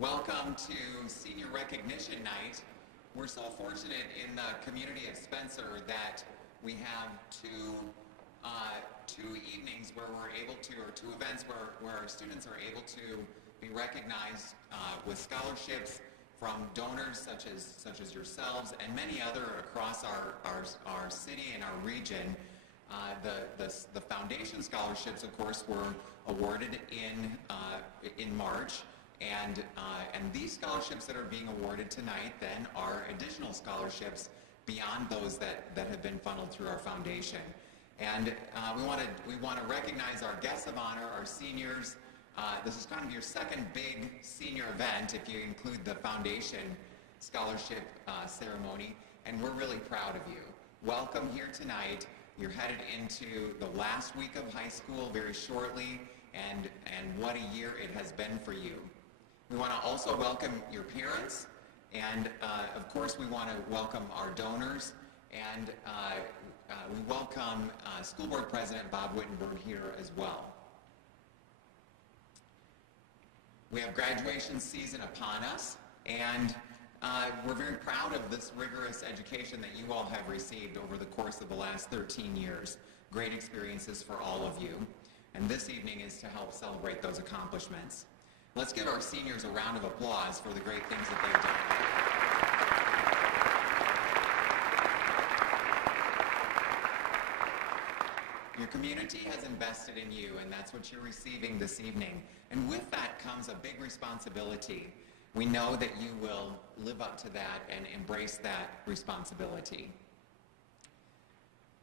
Welcome to Senior Recognition Night. We're so fortunate in the community of Spencer that we have two evenings where we're able to, or two events where our students are able to be recognized with scholarships from donors such as yourselves and many other across our city and our region. The foundation scholarships, of course, were awarded in March. And these scholarships that are being awarded tonight then are additional scholarships beyond those that have been funneled through our foundation. And we want to recognize our guests of honor, our seniors. This is kind of your second big senior event if you include the foundation scholarship ceremony, and we're really proud of you. Welcome here tonight. You're headed into the last week of high school very shortly, and what a year it has been for you. We want to also welcome your parents, and of course we want to welcome our donors, and we welcome School Board President Bob Wittenberg here as well. We have graduation season upon us, and we're very proud of this rigorous education that you all have received over the course of the last 13 years. Great experiences for all of you, and this evening is to help celebrate those accomplishments. Let's give our seniors a round of applause for the great things that they've done. Your community has invested in you, and that's what you're receiving this evening. And with that comes a big responsibility. We know that you will live up to that and embrace that responsibility.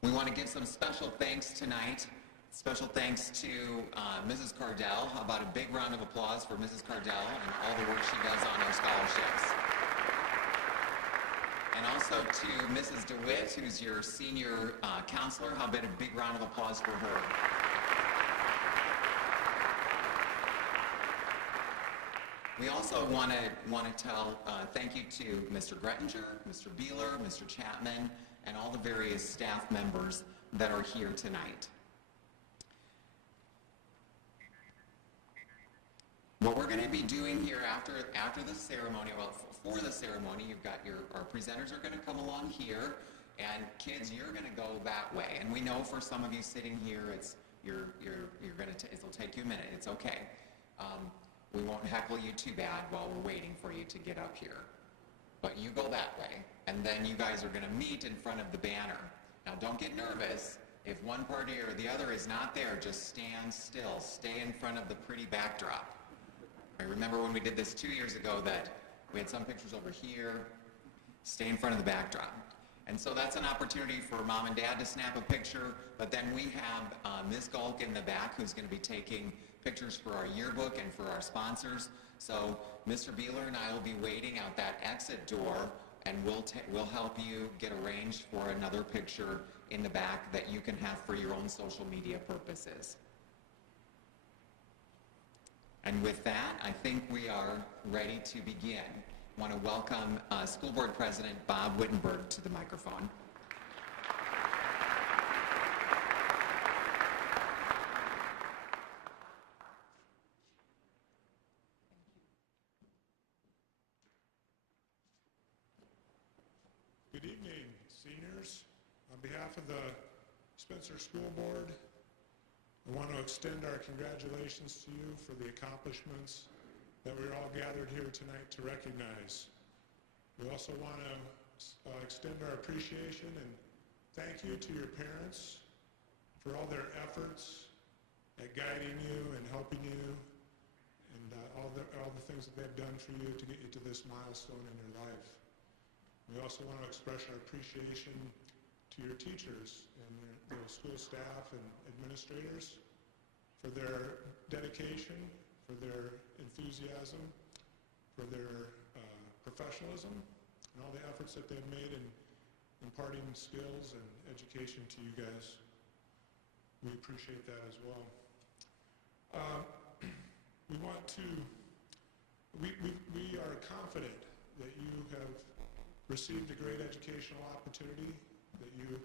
We want to give some special thanks tonight. Special thanks to Mrs. Cardell. How about a big round of applause for Mrs. Cardell and all the work she does on our scholarships. And also to Mrs. DeWitt, who's your senior counselor. How about a big round of applause for her. We also want to tell thank you to Mr. Grettinger, Mr. Beeler, Mr. Chapman, and all the various staff members that are here tonight. What we're going to be doing here after the ceremony, well, for the ceremony, you've got our presenters are going to come along here, and kids, you're going to go that way. And we know for some of you sitting here, it'll take you a minute. It's okay. We won't heckle you too bad while we're waiting for you to get up here. But you go that way, and then you guys are going to meet in front of the banner. Now, don't get nervous. If one party or the other is not there, just stand still. Stay in front of the pretty backdrop. I remember when we did this 2 years ago that we had some pictures over here. Stay in front of the backdrop. And so that's an opportunity for mom and dad to snap a picture, but then we have Ms. Gulk in the back who's going to be taking pictures for our yearbook and for our sponsors. So Mr. Beeler and I will be waiting out that exit door, and we'll help you get arranged for another picture in the back that you can have for your own social media purposes. And with that, I think we are ready to begin. I want to welcome School Board President Bob Wittenberg to the microphone. Good evening, seniors. On behalf of the Spencer School Board, I want to extend our congratulations to you for the accomplishments that we're all gathered here tonight to recognize. We also want to extend our appreciation and thank you to your parents for all their efforts at guiding you and helping you, and all the things that they've done for you to get you to this milestone in your life. We also want to express our appreciation to your teachers and their school staff and administrators for their dedication, for their enthusiasm, for their professionalism and all the efforts that they've made in imparting skills and education to you guys. We appreciate that as well. We are confident that you have received a great educational opportunity, that you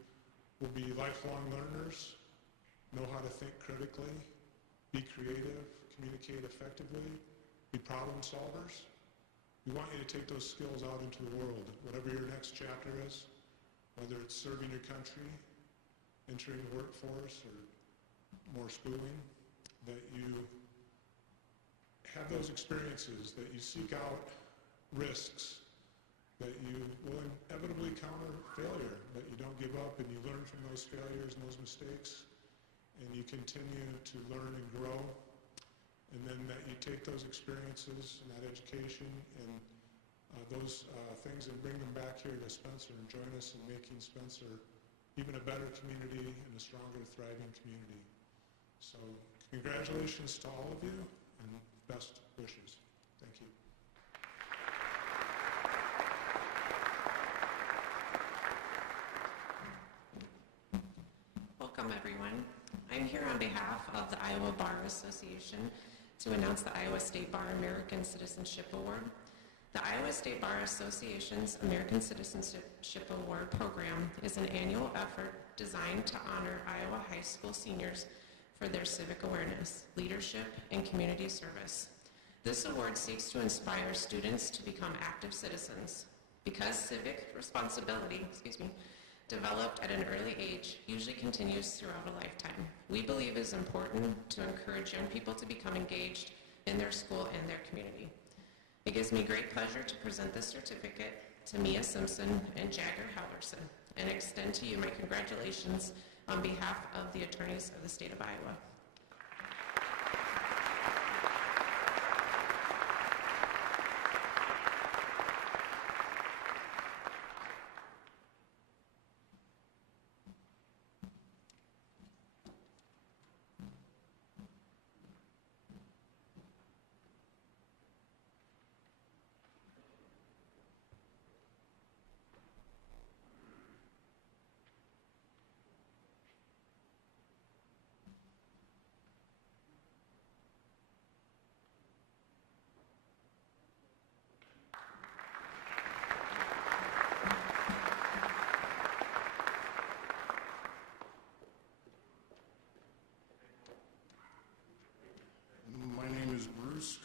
will be lifelong learners, know how to think critically, be creative, communicate effectively, be problem solvers. We want you to take those skills out into the world, whatever your next chapter is, whether it's serving your country, entering the workforce, or more schooling, that you have those experiences, that you seek out risks, that you will inevitably counter failure, that you don't give up and you learn from those failures and those mistakes, and you continue to learn and grow, and then that you take those experiences and that education and those things and bring them back here to Spencer and join us in making Spencer even a better community and a stronger, thriving community. So congratulations to all of you and best wishes. Thank you. Welcome, everyone. I'm here on behalf of the Iowa Bar Association to announce the Iowa State Bar American Citizenship Award. The Iowa State Bar Association's American Citizenship Award program is an annual effort designed to honor Iowa high school seniors for their civic awareness, leadership, and community service. This award seeks to inspire students to become active citizens because civic responsibility, developed at an early age usually continues throughout a lifetime. We believe it is important to encourage young people to become engaged in their school and their community. It gives me great pleasure to present this certificate to Mia Simpson and Jagger Halverson and extend to you my congratulations on behalf of the attorneys of the state of Iowa.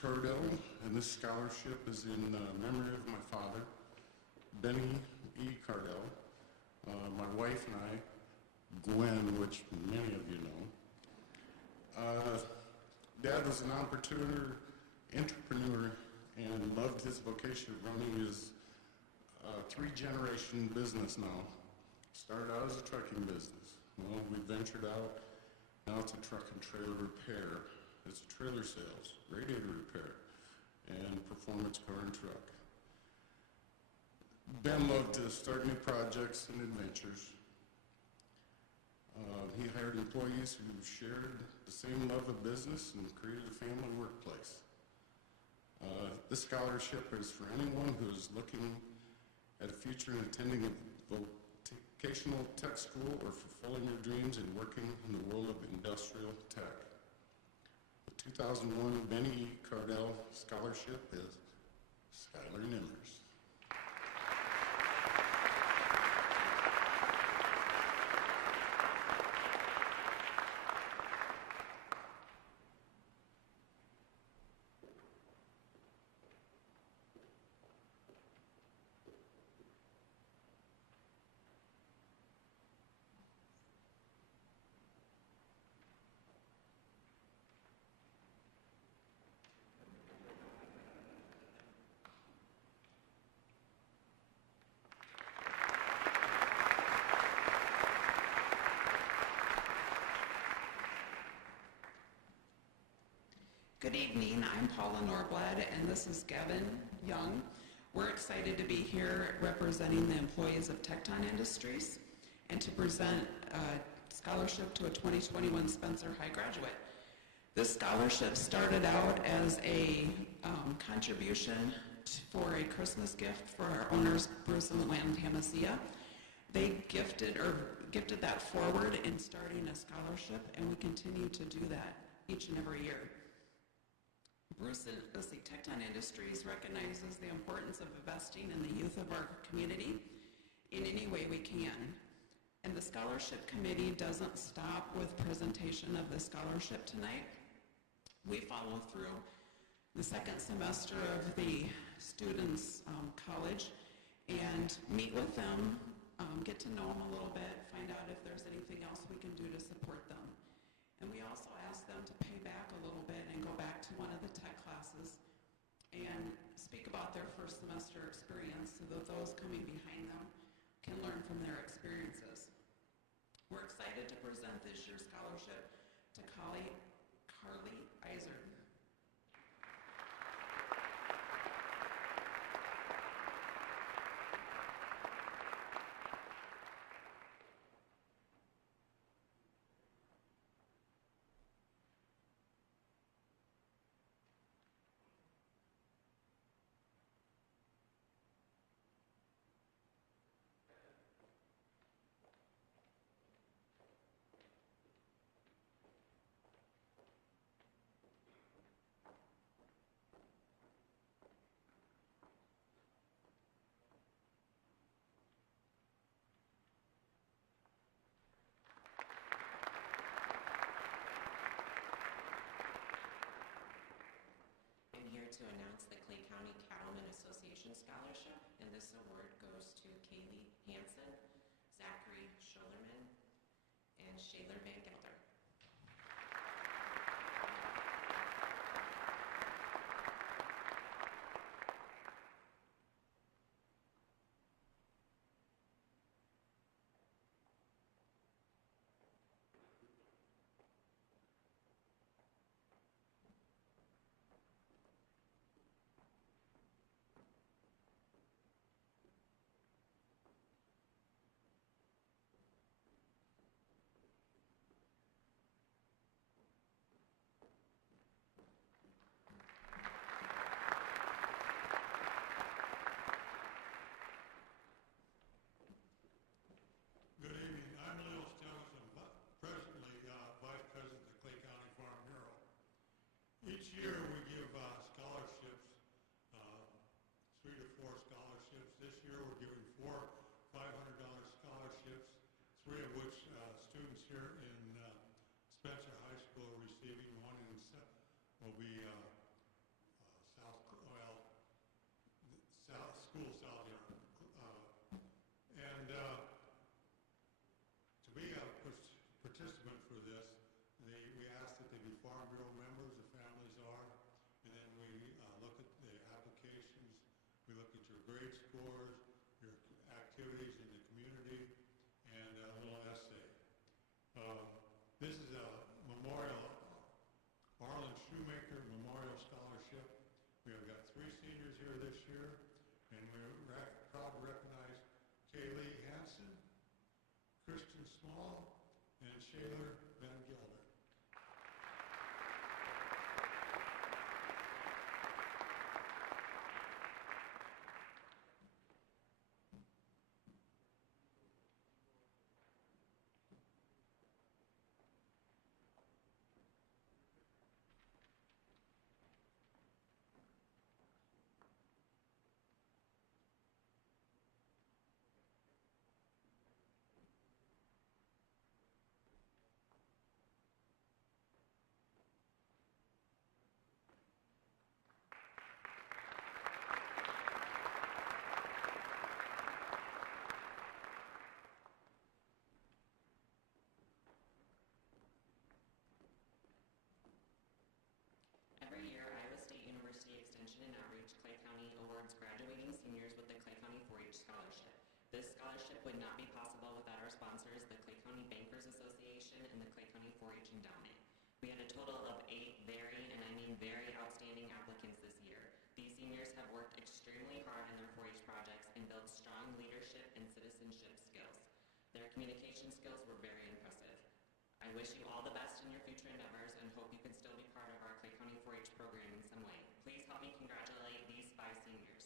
Cardell, and this scholarship is in memory of my father, Benny E. Cardell, my wife and I, Gwen, which many of you know. Dad was an entrepreneur, and loved his vocation of running his three-generation business now. Started out as a trucking business. Well, we ventured out. Now it's a truck and trailer repair. It's a trailer sales, radiator repair, and performance car and truck. Ben loved to start new projects and adventures. He hired employees who shared the same love of business and created a family workplace. This scholarship is for anyone who is looking at a future in attending a vocational tech school or fulfilling their dreams and working in the world of industrial tech. 2001 Benny E. Cardell Scholarship is Skylar Nimmers. Good evening, I'm Paula Norblad, and this is Gavin Young. We're excited to be here representing the employees of Tecton Industries and to present a scholarship to a 2021 Spencer High graduate. This scholarship started out as a contribution for a Christmas gift for our owners, Bruce and Luann Hamasia. They gifted that forward in starting a scholarship, and we continue to do that each and every year. Bruce and Tecton Industries recognizes the importance of investing in the youth of our community in any way we can. And the scholarship committee doesn't stop with presentation of the scholarship tonight. We follow through the second semester of the students' college and meet with them, get to know them a little bit, find out if there's anything else we can do to support them. And we also ask them to pay back a little bit and go back to one of the tech classes and speak about their first semester experience so that those coming behind them can learn from their experiences. We're excited to present this year's scholarship to Carly Iser. To announce the Clay County Cattlemen Association Scholarship, and this award goes to Kaylee Hansen, Zachary Schullerman, and Shayler Van Gelder. Each year we give scholarships, 3 to 4 scholarships. This year we're giving 4 $500 scholarships, 3 of which students here in Spencer High School are receiving. One in will be South School South Yard. To be a participant for this, we ask that they be Farm Bureau members, the families are, and then we look at the applications, we look at your grade scores, your activities in the community, and a little essay. This is a memorial, Arlen Shoemaker Memorial Scholarship. We have got 3 seniors here this year, and we're proud to recognize Kaylee Hansen, Christian Small, and Shayler Van Gelder. Every year, Iowa State University Extension and Outreach Clay County awards graduating seniors with the Clay County 4-H Scholarship. This scholarship would not be possible without our sponsors, the Clay County Bankers Association and the Clay County 4-H Endowment. We had a total of 8 very, and I mean very, outstanding applicants this year. These seniors have worked extremely hard on their 4-H projects and built strong leadership and citizenship skills. Their communication skills were very impressive. I wish you all the best in your future endeavors and hope you can still be part of our Clay County 4-H program in some way. Please help me congratulate these 5 seniors.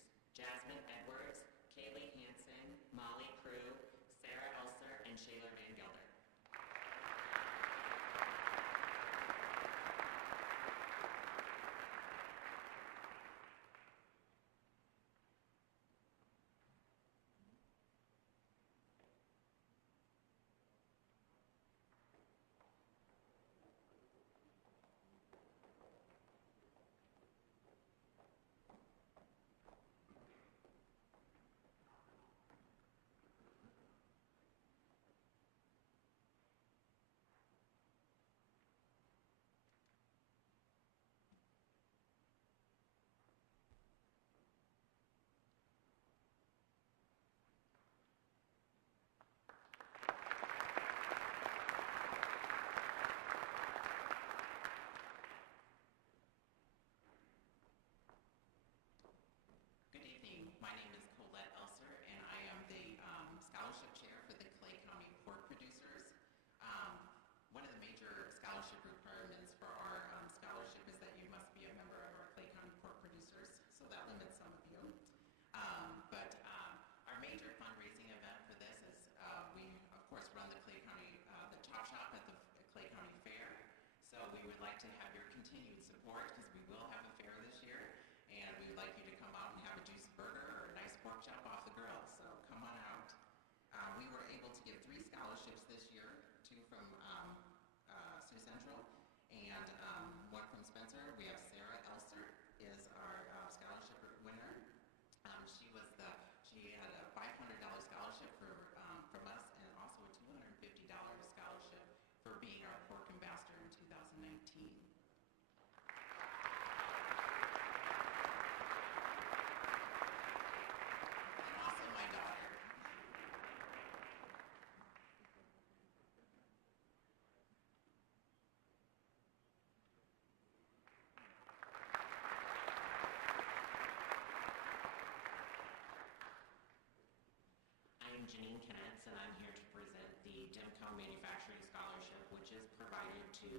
Janine Kennetz, and I'm here to present the DIMCO Manufacturing Scholarship, which is provided to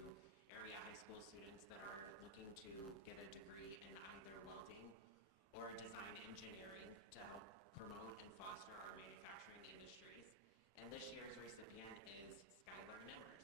area high school students that are looking to get a degree in either welding or design engineering to help promote and foster our manufacturing industries. And this year's recipient is Skylar Nimmers.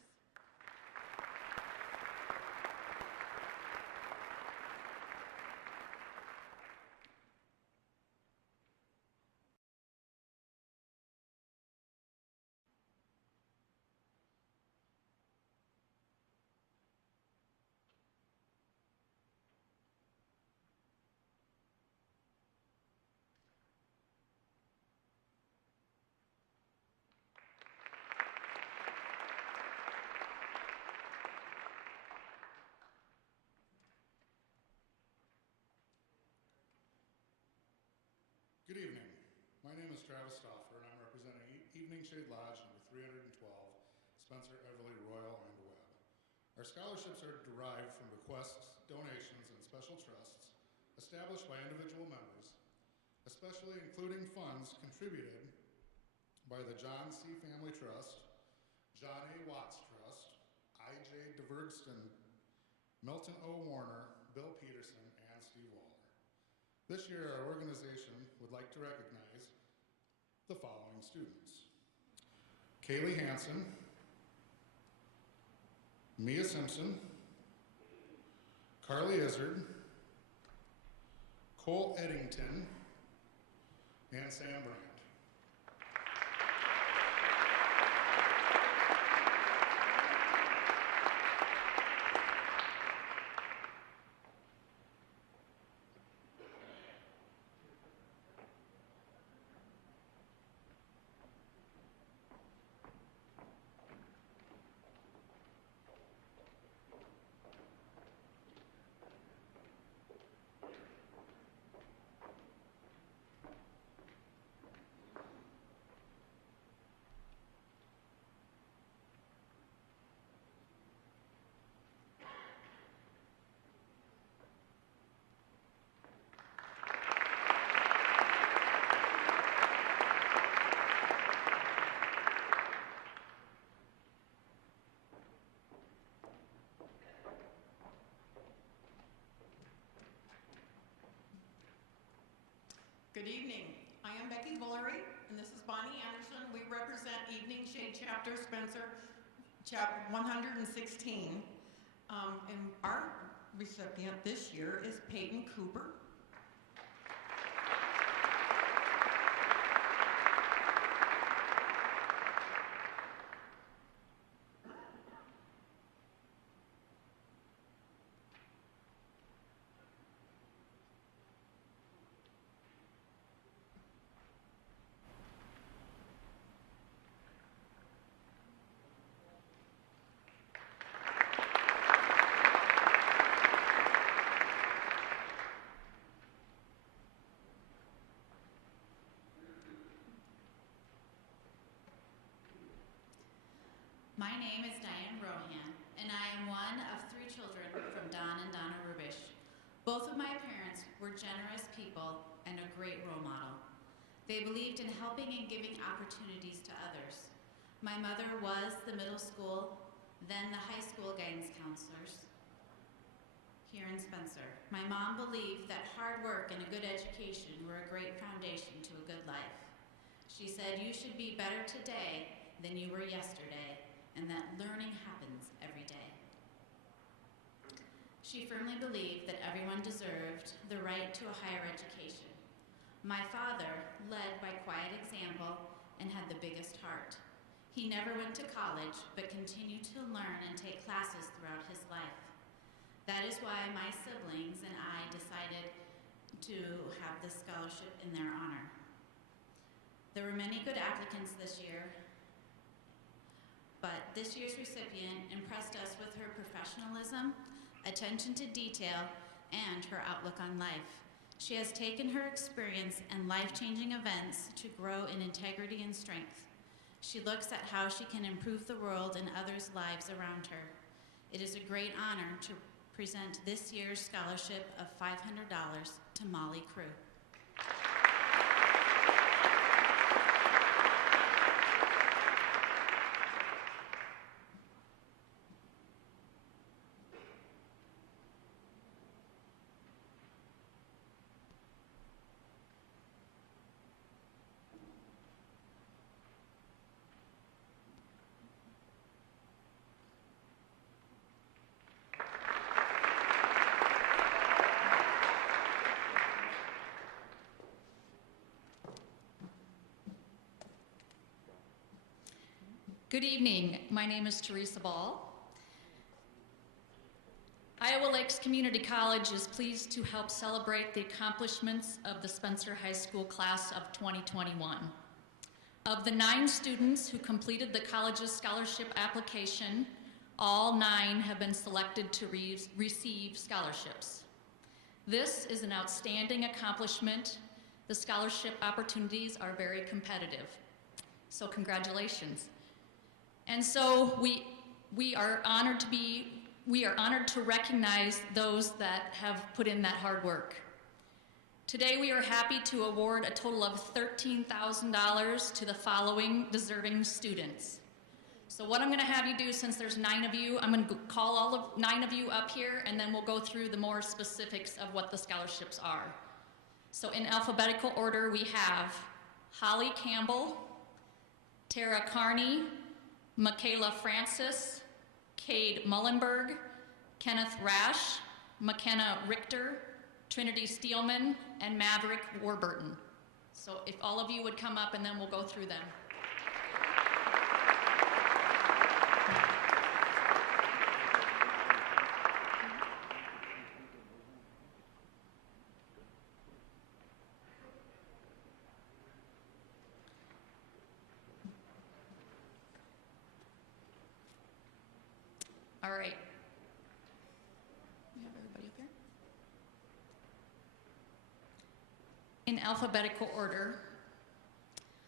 Good evening. My name is Travis Stauffer, and I'm representing Evening Shade Lodge number 312, Spencer, Everly, Royal, and Webb. Our scholarships are derived from bequests, donations, and special trusts established by individual members, especially including funds contributed by the John C. Family Trust, John A. Watts Trust, I.J. DeVergston, Milton O. Warner, Bill Peterson, and Steve Waller. This year, our organization would like to recognize the following students: Kaylee Hansen, Mia Simpson, Carly Izzard, Cole Eddington, and Sam Brandt. Good evening. I am Becky Bullery, and this is Bonnie Anderson. We represent Evening Shade Chapter Spencer, Chapter 116. And our recipient this year is Peyton Cooper. My name is Diane Rohan, and I am one of 3 children from Don and Donna Rubish. Both of my parents were generous people and a great role model. They believed in helping and giving opportunities to others. My mother was the middle school, then the high school guidance counselors here in Spencer. My mom believed that hard work and a good education were a great foundation to a good life. She said, "You should be better today than you were yesterday, and that learning happens every day." She firmly believed that everyone deserved the right to a higher education. My father led by quiet example and had the biggest heart. He never went to college, but continued to learn and take classes throughout his life. That is why my siblings and I decided to have this scholarship in their honor. There were many good applicants this year, but this year's recipient impressed us with her professionalism, attention to detail, and her outlook on life. She has taken her experience and life-changing events to grow in integrity and strength. She looks at how she can improve the world and others' lives around her. It is a great honor to present this year's scholarship of $500 to Molly Crew. Good evening. My name is Teresa Ball. Iowa Lakes Community College is pleased to help celebrate the accomplishments of the Spencer High School class of 2021. Of the 9 students who completed the college's scholarship application, all 9 have been selected to receive scholarships. This is an outstanding accomplishment. The scholarship opportunities are very competitive. So congratulations. And so we are honored to recognize those that have put in that hard work. Today we are happy to award a total of $13,000 to the following deserving students. So what I'm going to have you do, since there's 9 of you, I'm going to call all of 9 of you up here, and then we'll go through the more specifics of what the scholarships are. So in alphabetical order, we have Holly Campbell, Tara Carney, Michaela Francis, Cade Mullenberg, Kenneth Rash, McKenna Richter, Trinity Steelman, and Maverick Warburton. So if all of you would come up, and then we'll go through them. All right. We have everybody up here? In alphabetical order,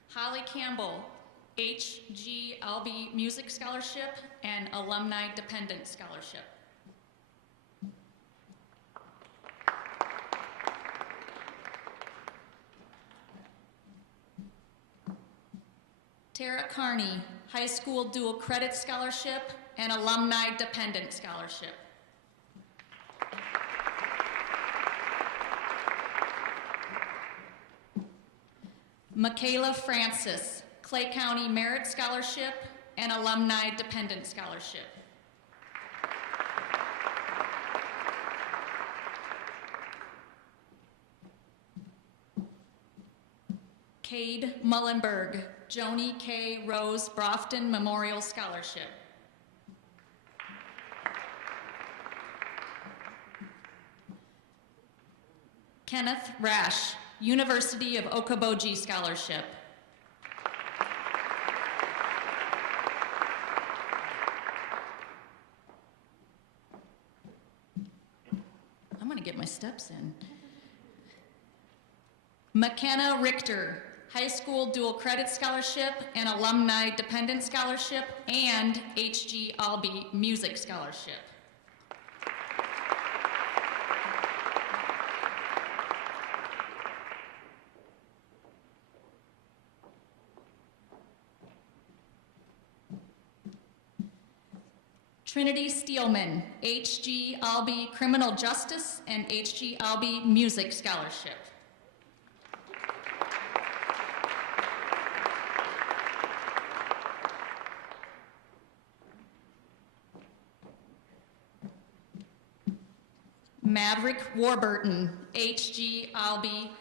Holly Campbell, HGLB Music Scholarship and Alumni Dependent Scholarship. Tara Carney, High School Dual Credit Scholarship and Alumni Dependent Scholarship. Michaela Francis, Clay County Merit Scholarship and Alumni Dependent Scholarship. Cade Mullenberg, Joni K. Rose Brofton Memorial Scholarship. Kenneth Rash, University of Okoboji Scholarship. I'm going to get my steps in. McKenna Richter, High School Dual Credit Scholarship and Alumni Dependent Scholarship and HG Albee Music Scholarship. Trinity Steelman, HG Albee Criminal Justice and HG Albee Music Scholarship. Maverick Warburton, HG Albee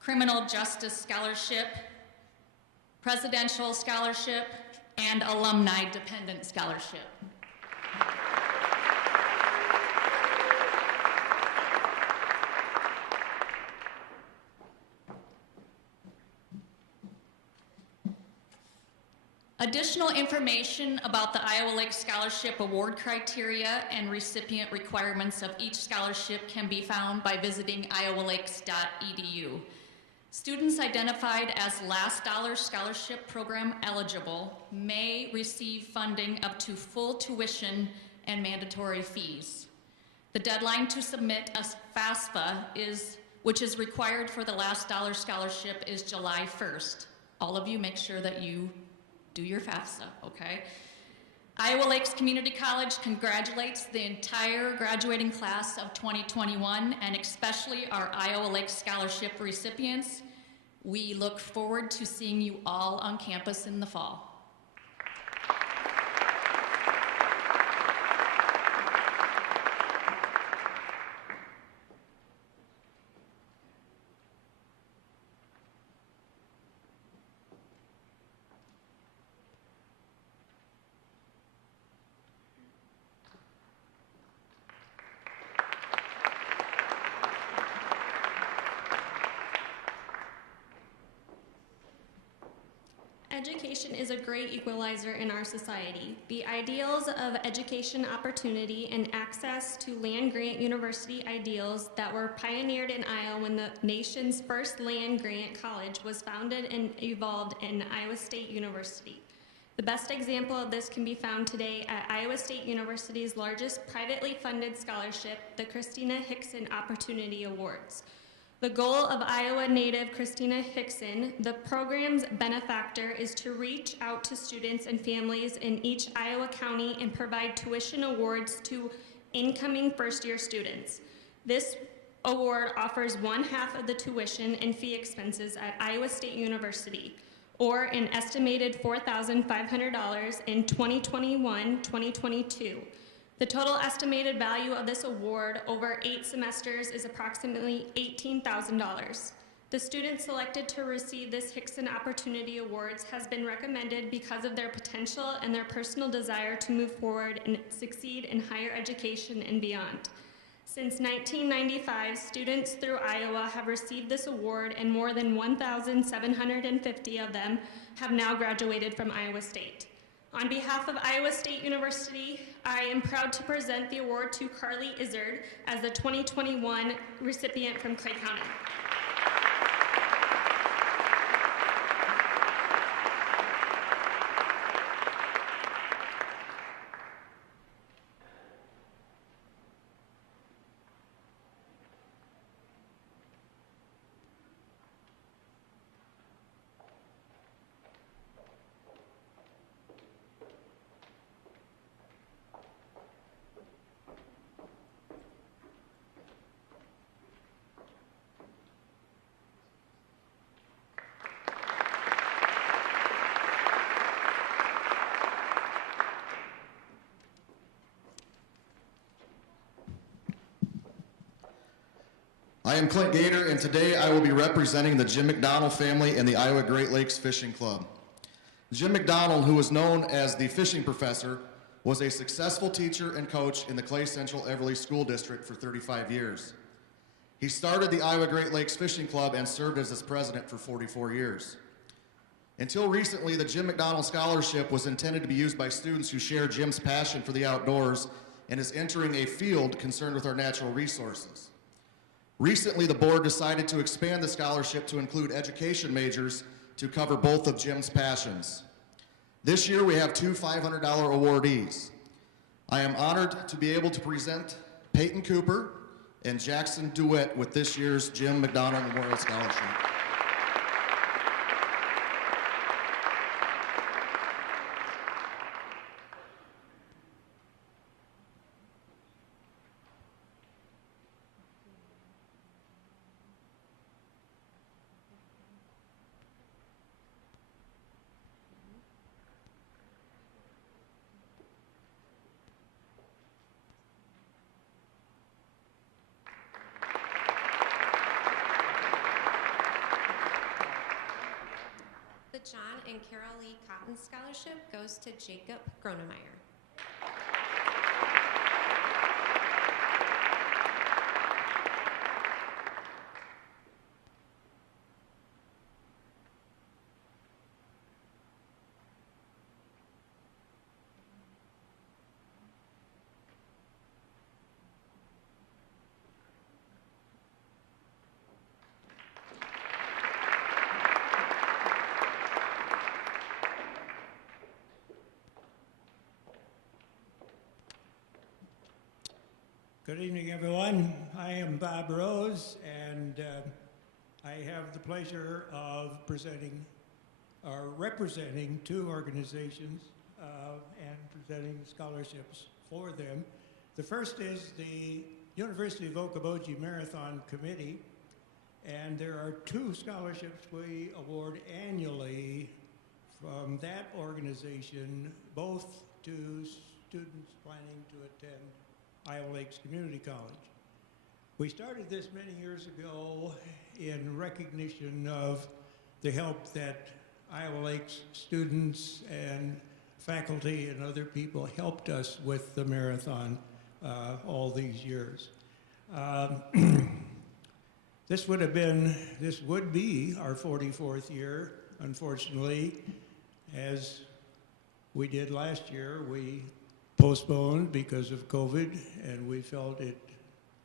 Criminal Justice Scholarship, Presidential Scholarship, and Alumni Dependent Scholarship. Additional information about the Iowa Lakes Scholarship Award criteria and recipient requirements of each scholarship can be found by visiting iowalakes.edu. Students identified as last dollar scholarship program eligible may receive funding up to full tuition and mandatory fees. The deadline to submit a FAFSA which is required for the last dollar scholarship, is July 1st. All of you make sure that you do your FAFSA, okay? Iowa Lakes Community College congratulates the entire graduating class of 2021 and especially our Iowa Lakes Scholarship recipients. We look forward to seeing you all on campus in the fall. Education is a great equalizer in our society. The ideals of education opportunity and access to land-grant university ideals that were pioneered in Iowa when the nation's first land-grant college was founded and evolved in Iowa State University. The best example of this can be found today at Iowa State University's largest privately funded scholarship, the Christina Hickson Opportunity Awards. The goal of Iowa native Christina Hickson, the program's benefactor, is to reach out to students and families in each Iowa county and provide tuition awards to incoming first-year students. This award offers 1/2 of the tuition and fee expenses at Iowa State University, or an estimated $4,500 in 2021-2022. The total estimated value of this award over 8 semesters is approximately $18,000. The student selected to receive this Hickson Opportunity Awards has been recommended because of their potential and their personal desire to move forward and succeed in higher education and beyond. Since 1995, students through Iowa have received this award, and more than 1,750 of them have now graduated from Iowa State. On behalf of Iowa State University, I am proud to present the award to Carly Izzard as the 2021 recipient from Clay County. I am Clint Gator, and today I will be representing the Jim McDonald family and the Iowa Great Lakes Fishing Club. Jim McDonald, who was known as the fishing professor, was a successful teacher and coach in the Clay Central Everly School District for 35 years. He started the Iowa Great Lakes Fishing Club and served as its president for 44 years. Until recently, the Jim McDonald Scholarship was intended to be used by students who share Jim's passion for the outdoors and is entering a field concerned with our natural resources. Recently, the board decided to expand the scholarship to include education majors to cover both of Jim's passions. This year, we have 2 $500 awardees. I am honored to be able to present Peyton Cooper and Jackson DeWitt with this year's Jim McDonald Memorial Scholarship. The John and Carol Lee Cotton Scholarship goes to Jacob Gronemeyer. Good evening, everyone. I am Bob Rose, and I have the pleasure of representing 2 organizations and presenting scholarships for them. The first is the University of Okoboji Marathon Committee, and there are 2 scholarships we award annually from that organization, both to students planning to attend Iowa Lakes Community College. We started this many years ago in recognition of the help that Iowa Lakes students and faculty and other people helped us with the marathon all these years. This would be our 44th year, unfortunately. As we did last year, we postponed because of COVID, and we felt it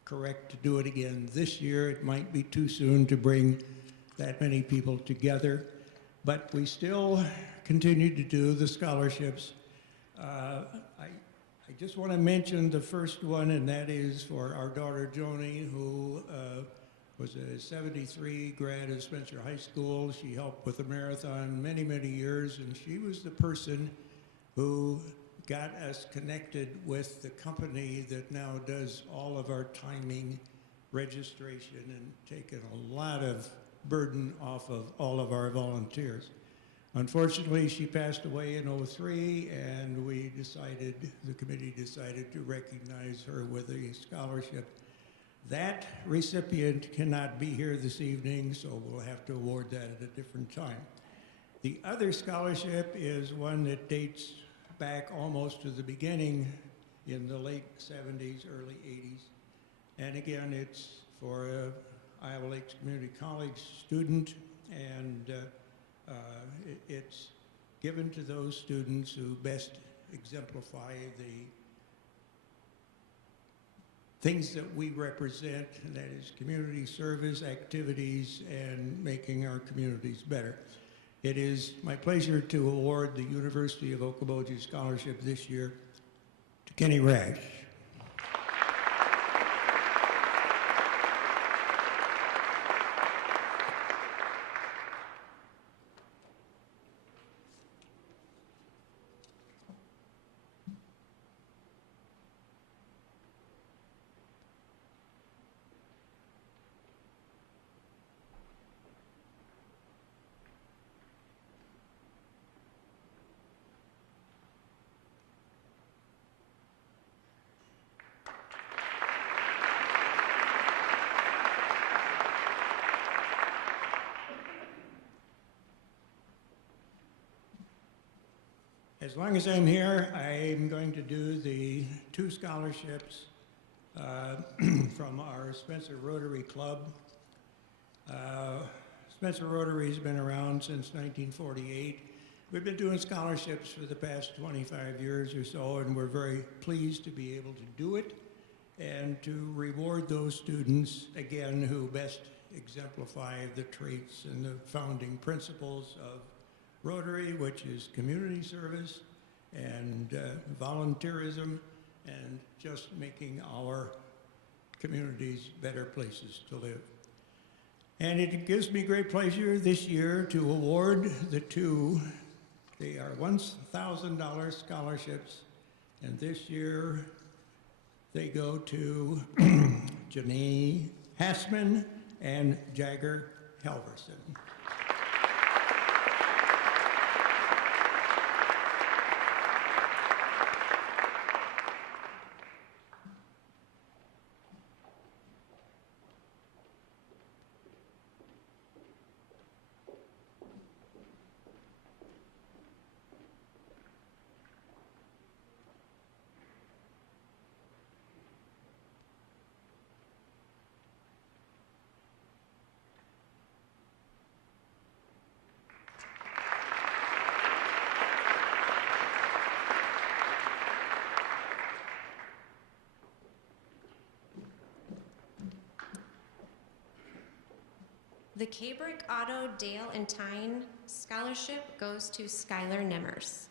correct to do it again this year. It might be too soon to bring that many people together, but we still continue to do the scholarships. I just want to mention the first one, and that is for our daughter Joni, who was a 73 grad of Spencer High School. She helped with the marathon many, many years, and she was the person who got us connected with the company that now does all of our timing, registration, and taken a lot of burden off of all of our volunteers. Unfortunately, she passed away in '03, and the committee decided to recognize her with a scholarship. That recipient cannot be here this evening, so we'll have to award that at a different time. The other scholarship is one that dates back almost to the beginning in the late 70s, early 80s. And again, it's for a Iowa Lakes Community College student, and it's given to those students who best exemplify the things that we represent, and that is community service activities and making our communities better. It is my pleasure to award the University of Okoboji Scholarship this year to Kenny Rash. As long as I'm here, I'm going to do the 2 scholarships from our Spencer Rotary Club. Spencer Rotary has been around since 1948. We've been doing scholarships for the past 25 years or so, and we're very pleased to be able to do it and to reward those students, again, who best exemplify the traits and the founding principles of Rotary, which is community service and volunteerism and just making our communities better places to live. And it gives me great pleasure this year to award the 2. They are $1,000 scholarships, and this year they go to Janine Hassman and Jagger Halverson. The Cabrick Auto Dale and Tyne Scholarship goes to Skylar Nimmers.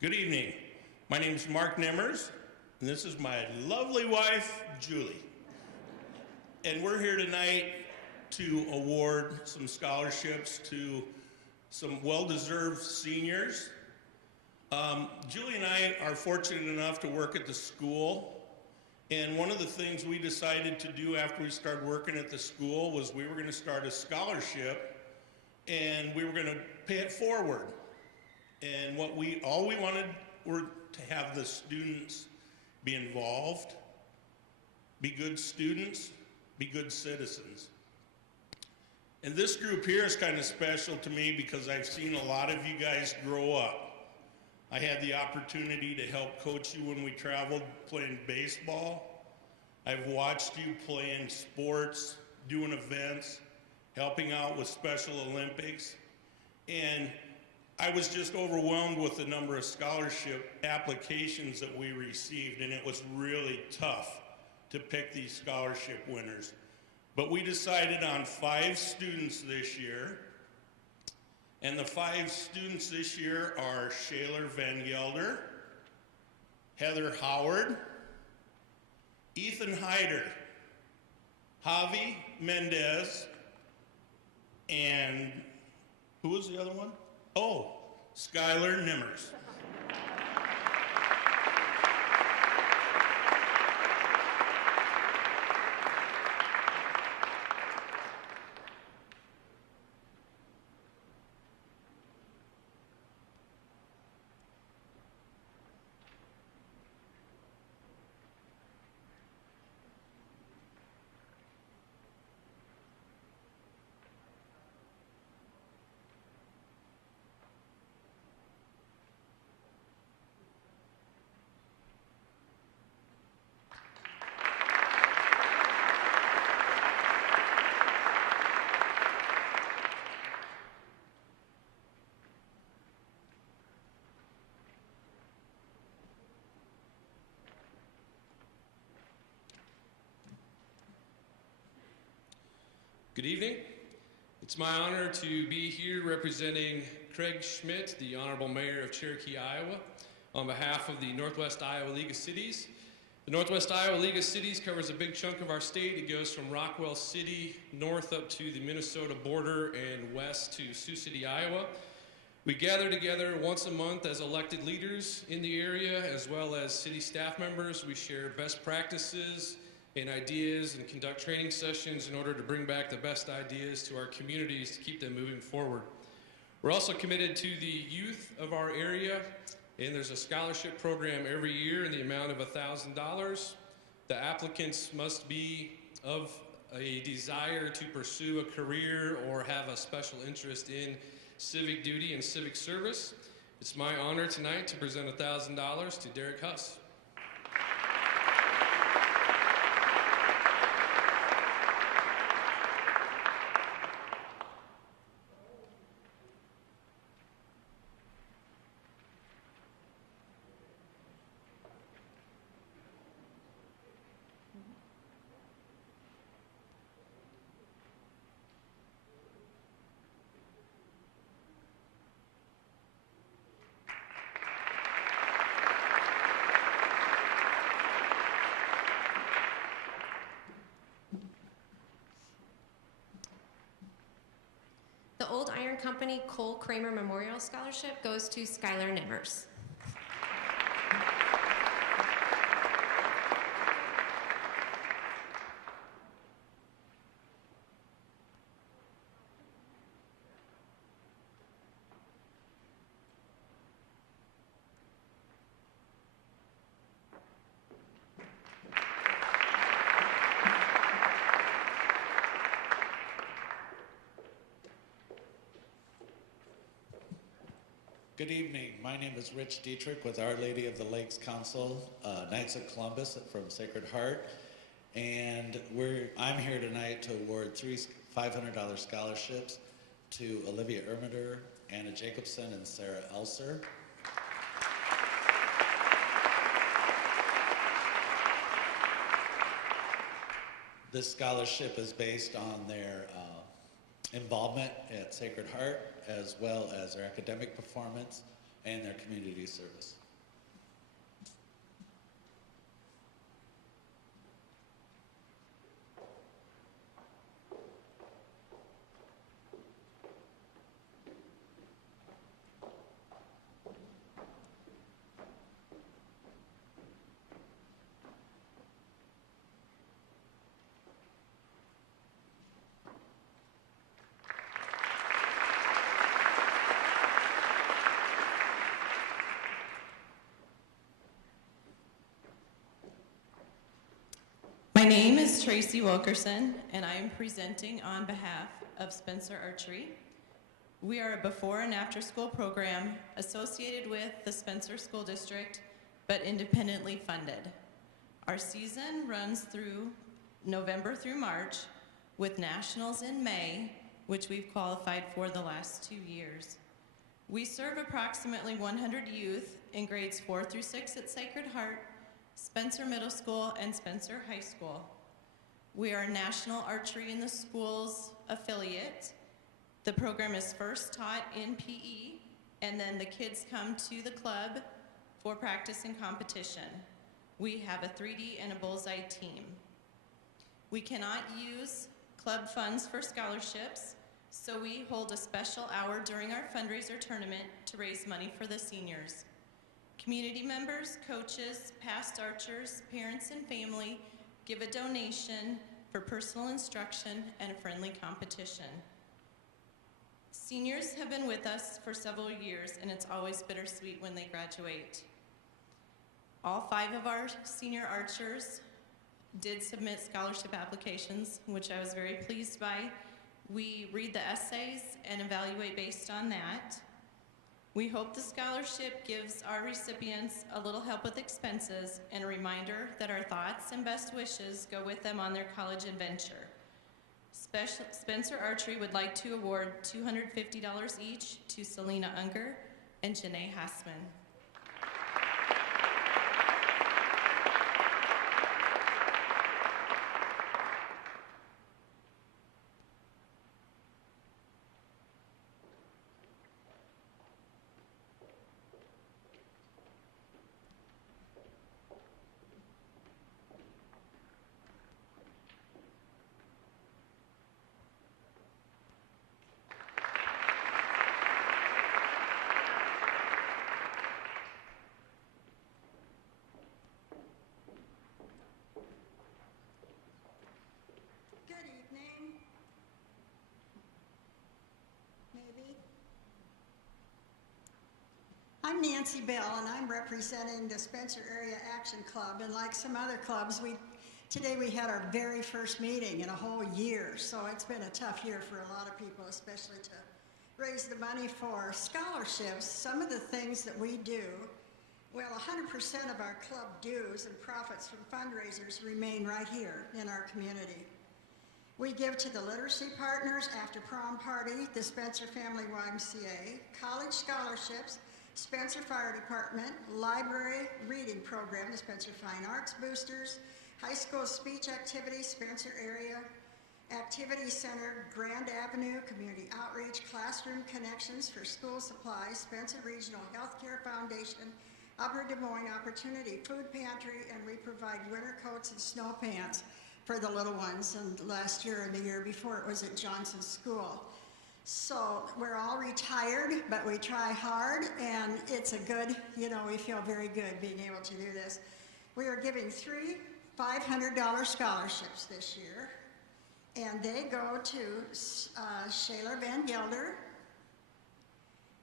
Good evening. My name is Mark Nimmers, and this is my lovely wife, Julie. And we're here tonight to award some scholarships to some well-deserved seniors. Julie and I are fortunate enough to work at the school, And one of the things we decided to do after we started working at the school was we were going to start a scholarship, and we were going to pay it forward. And all we wanted were to have the students be involved, be good students, be good citizens. And this group here is kind of special to me because I've seen a lot of you guys grow up. I had the opportunity to help coach you when we traveled playing baseball. I've watched you playing sports, doing events, helping out with Special Olympics. And I was just overwhelmed with the number of scholarship applications that we received, and it was really tough to pick these scholarship winners. But we decided on 5 students this year, and the 5 students this year are Shaler Van Gelder, Heather Howard, Ethan Hyder, Javi Mendez, and who was the other one? Oh, Skylar Nimmers. Good evening. It's my honor to be here representing Craig Schmidt, the Honorable Mayor of Cherokee, Iowa, on behalf of the Northwest Iowa League of Cities. The Northwest Iowa League of Cities covers a big chunk of our state. It goes from Rockwell City north up to the Minnesota border and west to Sioux City, Iowa. We gather together once a month as elected leaders in the area, as well as city staff members. We share best practices and ideas and conduct training sessions in order to bring back the best ideas to our communities to keep them moving forward. We're also committed to the youth of our area, and there's a scholarship program every year in the amount of $1,000. The applicants must be of a desire to pursue a career or have a special interest in civic duty and civic service. It's my honor tonight to present $1,000 to Derek Huss. The Old Iron Company Cole Kramer Memorial Scholarship goes to Skylar Nimmers. Good evening. My name is Rich Dietrich with Our Lady of the Lakes Council, Knights of Columbus from Sacred Heart. And I'm here tonight to award 3 $500 scholarships to Olivia Ermider, Anna Jacobson, and Sarah Elser. This scholarship is based on their involvement at Sacred Heart, as well as their academic performance and their community service. name is Tracy Wilkerson, and I am presenting on behalf of Spencer Archery. We are a before and after school program associated with the Spencer School District, but independently funded. Our season runs through November through March, with nationals in May, which we've qualified for the last 2 years. We serve approximately 100 youth in grades 4 through 6 at Sacred Heart, Spencer Middle School, and Spencer High School. We are a National Archery in the Schools affiliate. The program is first taught in PE, and then the kids come to the club for practice and competition. We have a 3D and a bullseye team. We cannot use club funds for scholarships, so we hold a special hour during our fundraiser tournament to raise money for the seniors. Community members, coaches, past archers, parents, and family give a donation for personal instruction and a friendly competition. Seniors have been with us for several years, and it's always bittersweet when they graduate. All 5 of our senior archers did submit scholarship applications, which I was very pleased by. We read the essays and evaluate based on that. We hope the scholarship gives our recipients a little help with expenses and a reminder that our thoughts and best wishes go with them on their college adventure. Spencer Archery would like to award $250 each to Selena Unger and Janae Hassman. I'm Nancy Bell, and I'm representing the Spencer Area Action Club. And like some other clubs, today we had our very first meeting in a whole year. So it's been a tough year for a lot of people, especially to raise the money for scholarships. Some of the things that we do, well, 100% of our club dues and profits from fundraisers remain right here in our community. We give to the literacy partners, after prom party, the Spencer Family YMCA, college scholarships, Spencer Fire Department, library reading program, the Spencer Fine Arts Boosters, high school speech activities, Spencer Area Activity Center, Grand Avenue, Community Outreach, Classroom Connections for School Supplies, Spencer Regional Healthcare Foundation, Upper Des Moines Opportunity Food Pantry, and we provide winter coats and snow pants for the little ones. And last year and the year before, it was at Johnson School. So we're all retired, but we try hard, and it's a good, we feel very good being able to do this. We are giving 3 $500 scholarships this year, and they go to Shayla Van Gelder,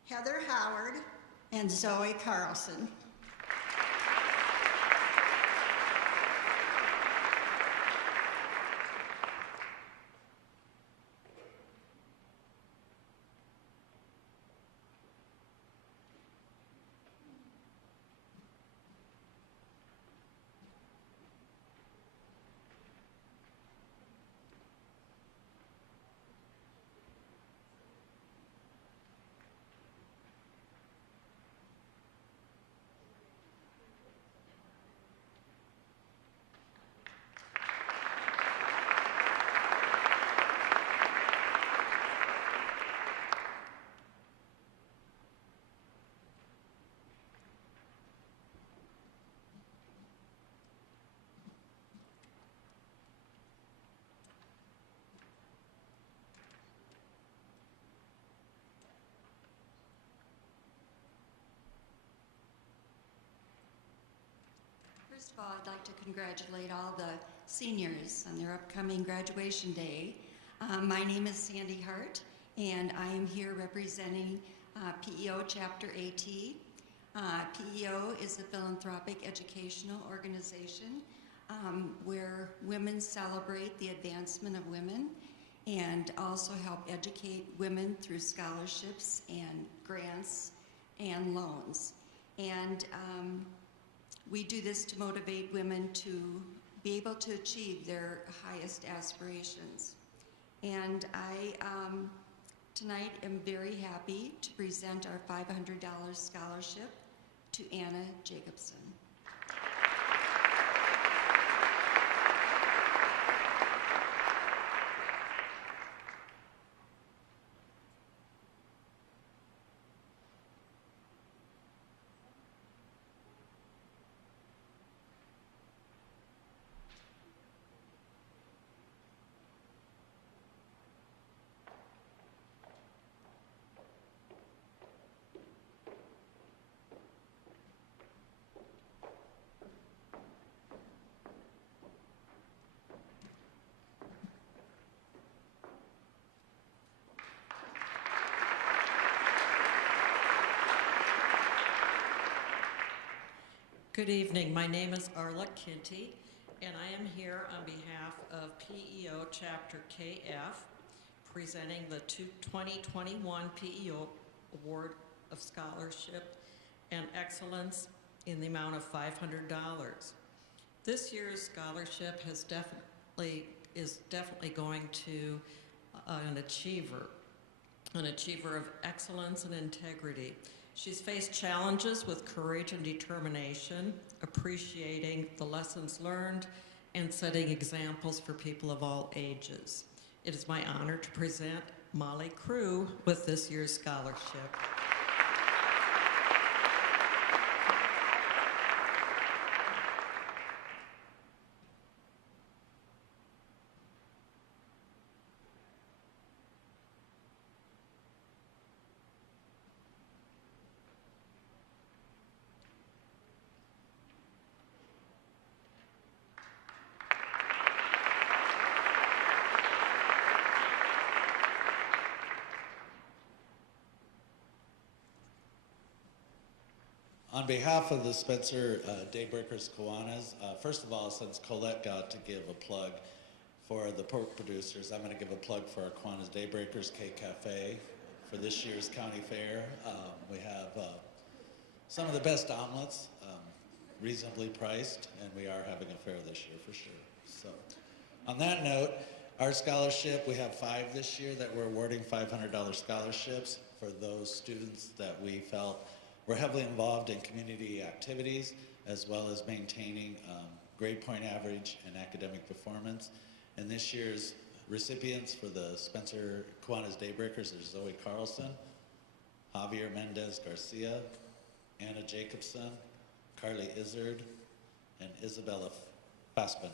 Heather Howard, and Zoe Carlson. First of all, I'd like to congratulate all the seniors on their upcoming graduation day. My name is Sandy Hart, and I am here representing PEO Chapter AT. PEO is a philanthropic educational organization where women celebrate the advancement of women and also help educate women through scholarships and grants and loans. And we do this to motivate women to be able to achieve their highest aspirations. And I tonight am very happy to present our $500 scholarship to Anna Jacobson. Good evening. My name is Arla Kinty, and I am here on behalf of PEO Chapter KF, presenting the 2021 PEO Award of Scholarship and Excellence in the amount of $500. This year's scholarship is definitely going to an achiever of excellence and integrity. She's faced challenges with courage and determination, appreciating the lessons learned, and setting examples for people of all ages. It is my honor to present Molly Crew with this year's scholarship. On behalf of the Spencer Daybreakers Kiwanis, first of all, since Colette got to give a plug for the pork producers, I'm going to give a plug for our Kiwanis Daybreakers K-Cafe for this year's county fair. We have some of the best omelets, reasonably priced, and we are having a fair this year for sure. So, on that note, our scholarship, we have 5 this year that we're awarding $500 scholarships for those students that we felt were heavily involved in community activities, as well as maintaining grade point average and academic performance. And this year's recipients for the Spencer Kiwanis Daybreakers are Zoe Carlson, Javier Mendez Garcia, Anna Jacobson, Carly Izzard, and Isabella Fassbender.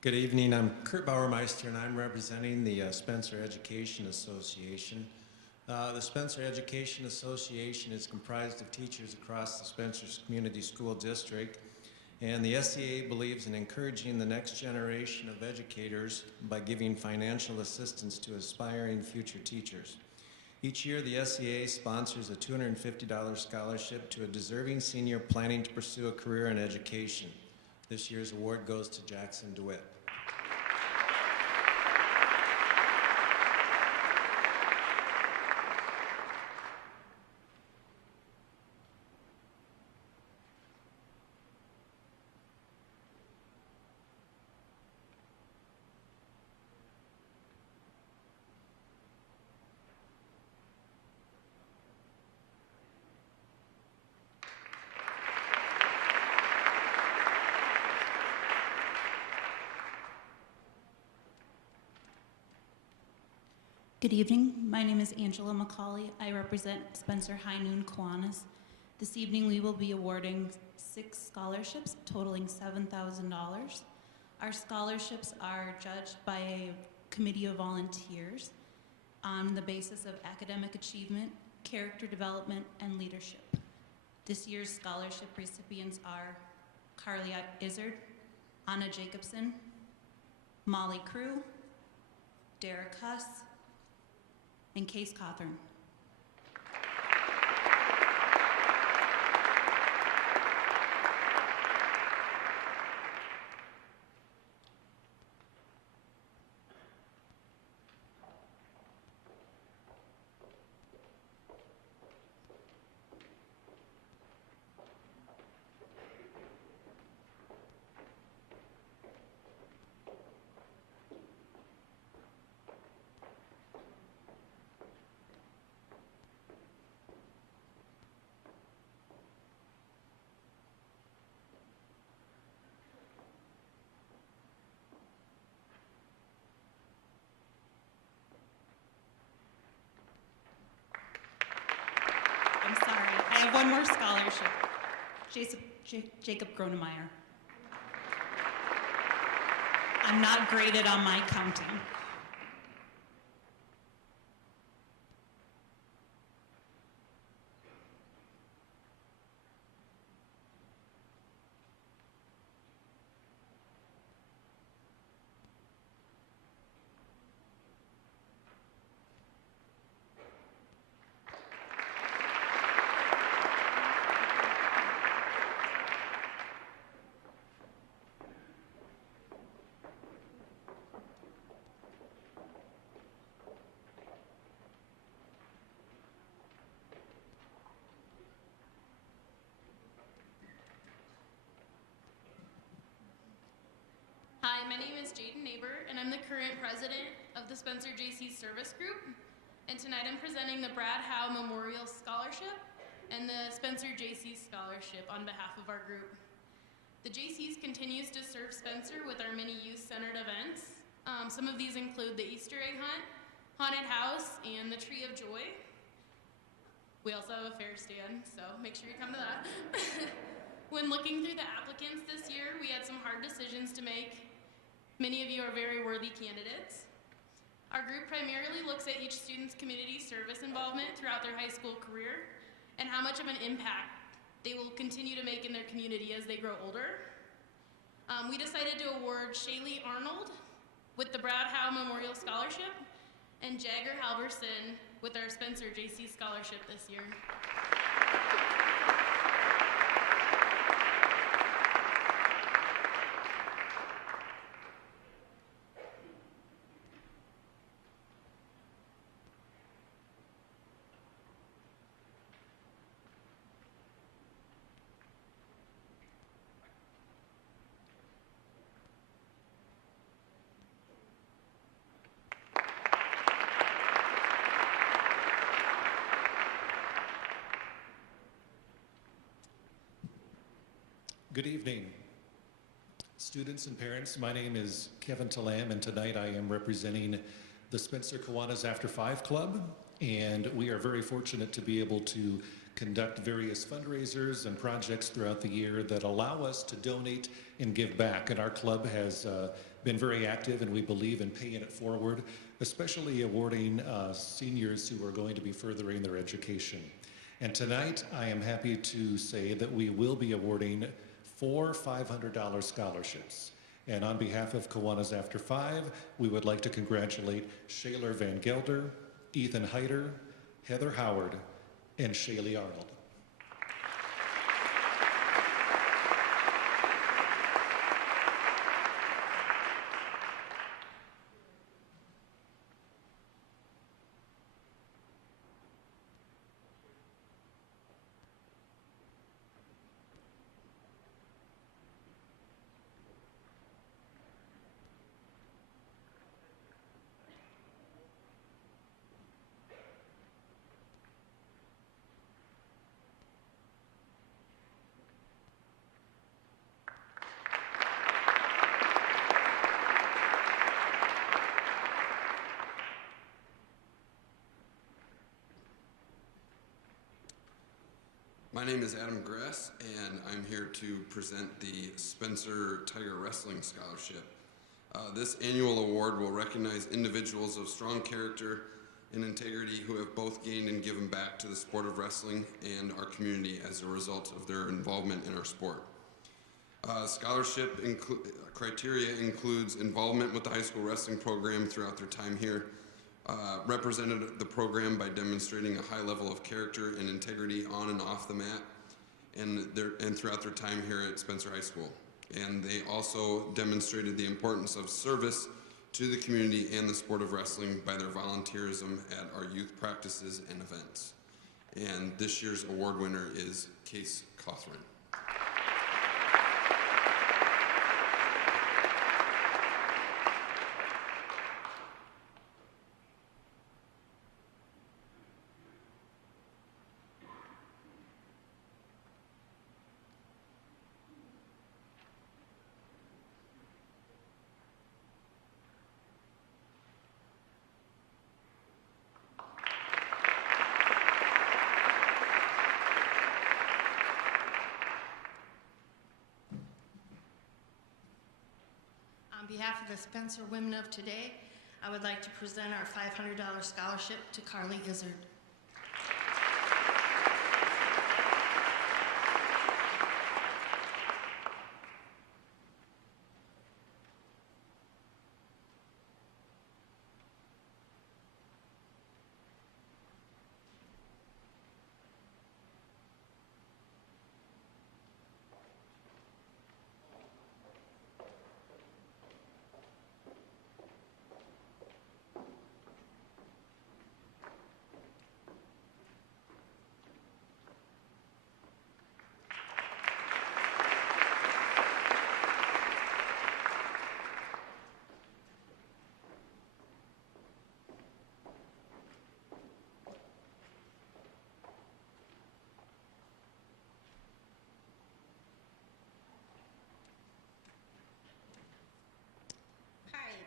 Good evening. I'm Kurt Bauermeister, and I'm representing the Spencer Education Association. The Spencer Education Association is comprised of teachers across the Spencer Community School District, and the SEA believes in encouraging the next generation of educators by giving financial assistance to aspiring future teachers. Each year, the SEA sponsors a $250 scholarship to a deserving senior planning to pursue a career in education. This year's award goes to Jackson DeWitt. Good evening. My name is Angela McCauley. I represent Spencer High Noon Kiwanis. This evening we will be awarding 6 scholarships totaling $7,000. Our scholarships are judged by a committee of volunteers on the basis of academic achievement, character development, and leadership. This year's scholarship recipients are Carly Izzard, Anna Jacobson, Molly Crew, Derek Huss, and Case Cawthorn. I'm sorry, I have one more scholarship. Jacob Gronemeyer. I'm not graded on my counting. Hi, my name is Jaden Neighbor, and I'm the current president of the Spencer JC Service Group. And tonight I'm presenting the Brad Howe Memorial Scholarship and the Spencer JC Scholarship on behalf of our group. The JCs continues to serve Spencer with our many youth-centered events. Some of these include the Easter egg hunt, haunted house, and the Tree of Joy. We also have a fair stand, so make sure you come to that. When looking through the applicants this year, we had some hard decisions to make. Many of you are very worthy candidates. Our group primarily looks at each student's community service involvement throughout their high school career and how much of an impact they will continue to make in their community as they grow older. We decided to award Shaylee Arnold with the Brad Howe Memorial Scholarship and Jagger Halverson with our Spencer JC Scholarship this year. Good evening, students and parents. My name is Kevin Talam, and tonight I am representing the Spencer Kiwanis After 5 Club, and we are very fortunate to be able to conduct various fundraisers and projects throughout the year that allow us to donate and give back. And our club has been very active, and we believe in paying it forward, especially awarding seniors who are going to be furthering their education. And tonight, I am happy to say that we will be awarding 4 $500 scholarships. And on behalf of Kiwanis After 5, we would like to congratulate Shaylor Van Gelder, Ethan Heider, Heather Howard, and Shaylee Arnold. My name is Adam Gress, and I'm here to present the Spencer Tiger Wrestling Scholarship. This annual award will recognize individuals of strong character and integrity who have both gained and given back to the sport of wrestling and our community as a result of their involvement in our sport. Scholarship criteria includes involvement with the high school wrestling program throughout their time here, represented the program by demonstrating a high level of character and integrity on and off the mat, and throughout their time here at Spencer High School. And they also demonstrated the importance of service to the community and the sport of wrestling by their volunteerism at our youth practices and events. And this year's award winner is Case Cothran. On behalf of the Spencer Women of Today, I would like to present our $500 scholarship to Carly Izzard.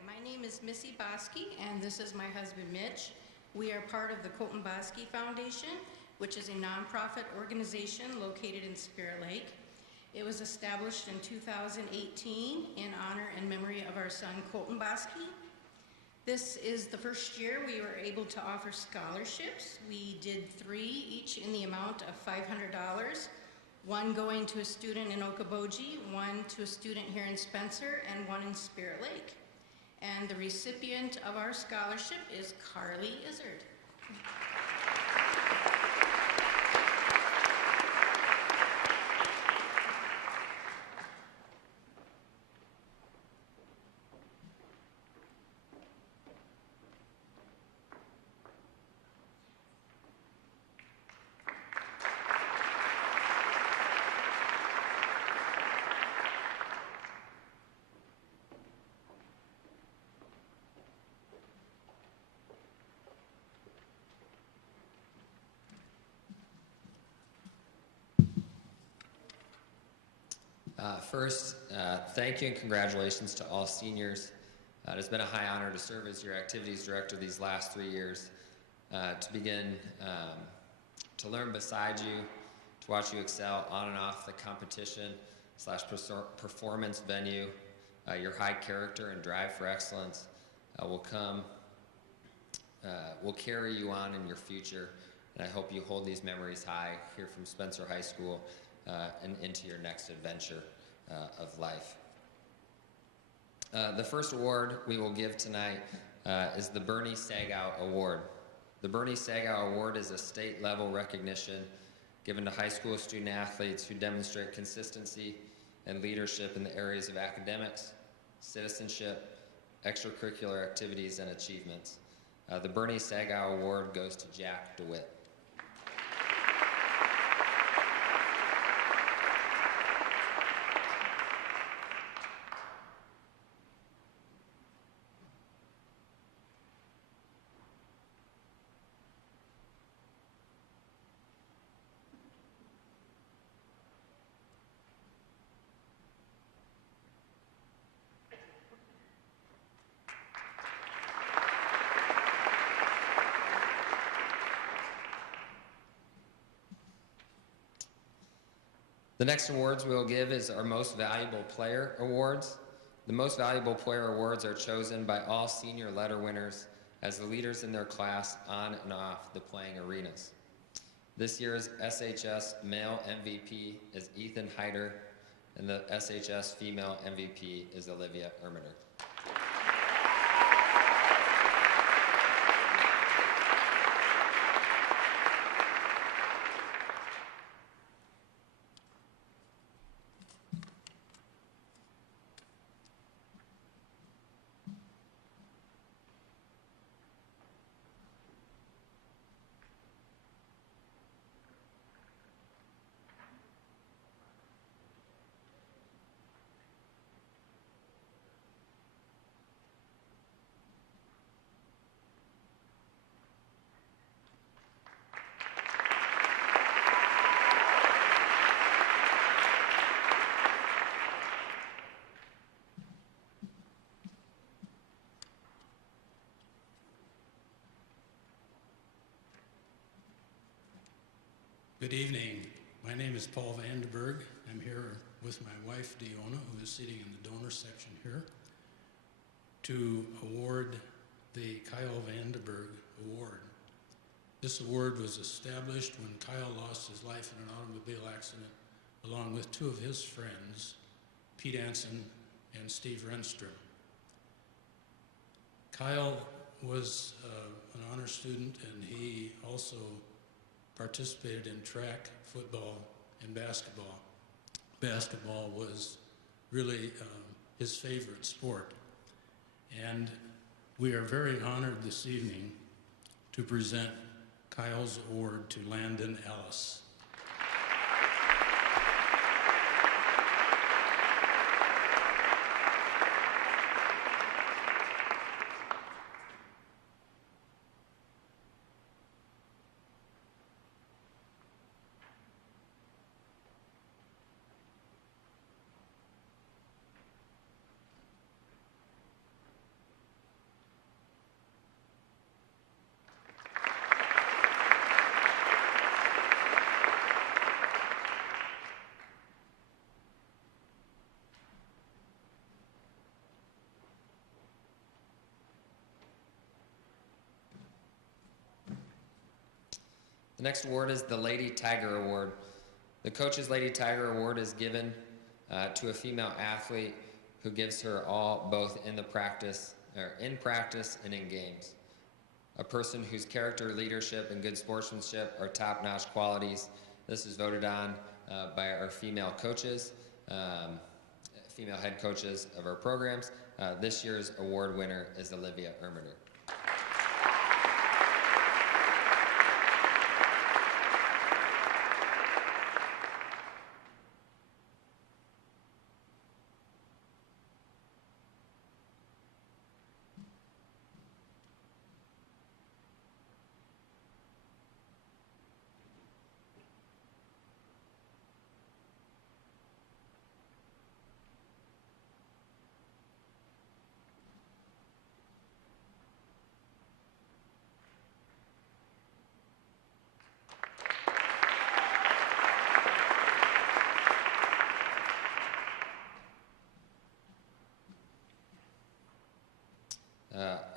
My name is Missy Bosky, and this is my husband Mitch. We are part of the Colton Bosky Foundation, which is a nonprofit organization located in Spirit Lake. It was established in 2018 in honor and memory of our son Colton Bosky. This is the first year we were able to offer scholarships. We did 3, each in the amount of $500, one going to a student in Okoboji, one to a student here in Spencer, and one in Spirit Lake. And the recipient of our scholarship is Carly Izzard. First, thank you and congratulations to all seniors. It has been a high honor to serve as your activities director these last 3 years. To begin, to learn beside you, to watch you excel on and off the competition / performance venue. Your high character and drive for excellence will carry you on in your future. And I hope you hold these memories high here from Spencer High School and into your next adventure of life. The first award we will give tonight is the Bernie Sagow Award. The Bernie Sagow Award is a state-level recognition given to high school student athletes who demonstrate consistency and leadership in the areas of academics, citizenship, extracurricular activities, and achievements. The Bernie Sagow Award goes to Jack DeWitt. The next awards we'll give is our Most Valuable Player Awards. The Most Valuable Player Awards are chosen by all senior letter winners as the leaders in their class on and off the playing arenas. This year's SHS male MVP is Ethan Heider, and the SHS female MVP is Olivia Erminer. Good evening. My name is Paul Vandenberg. I'm here with my wife, Deona, who is sitting in the donor section here, to award the Kyle Vandenberg Award. This award was established when Kyle lost his life in an automobile accident, along with two of his friends, Pete Anson and Steve Renstrom. Kyle was an honor student, and he also participated in track, football, and basketball. Basketball was really his favorite sport. And we are very honored this evening to present Kyle's award to Landon Ellis. The next award is the Lady Tiger Award. The Coach's Lady Tiger Award is given to a female athlete who gives her all both in practice and in games. A person whose character, leadership, and good sportsmanship are top-notch qualities. This is voted on by our female coaches, female head coaches of our programs. This year's award winner is Olivia Erminer.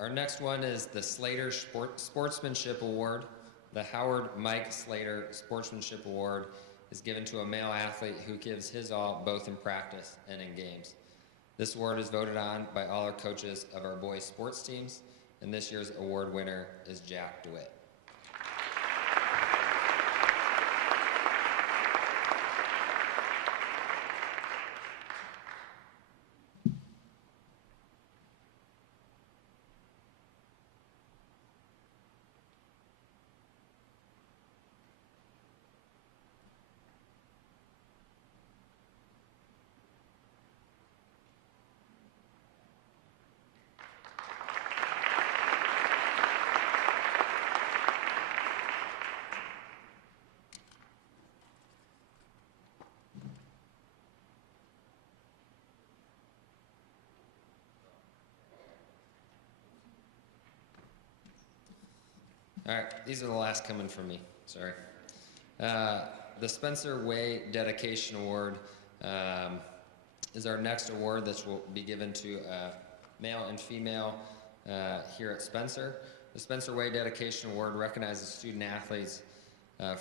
Our next one is the Slater Sportsmanship Award. The Howard Mike Slater Sportsmanship Award is given to a male athlete who gives his all both in practice and in games. This award is voted on by all our coaches of our boys sports teams, and this year's award winner is Jack DeWitt. All right, these are the last coming from me, sorry. The Spencer Way Dedication Award is our next award that will be given to male and female here at Spencer. The Spencer Way Dedication Award recognizes student athletes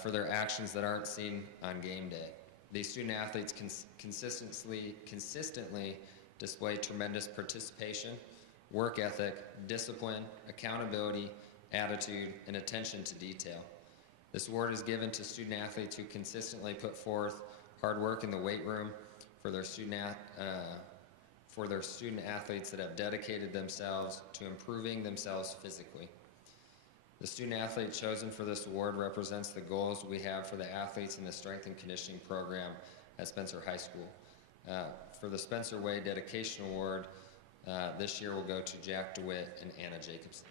for their actions that aren't seen on game day. These student athletes consistently display tremendous participation, work ethic, discipline, accountability, attitude, and attention to detail. This award is given to student athletes who consistently put forth hard work in the weight room for their student athletes that have dedicated themselves to improving themselves physically. The student athlete chosen for this award represents the goals we have for the athletes in the strength and conditioning program at Spencer High School. For the Spencer Way Dedication Award, this year will go to Jack DeWitt and Anna Jacobson.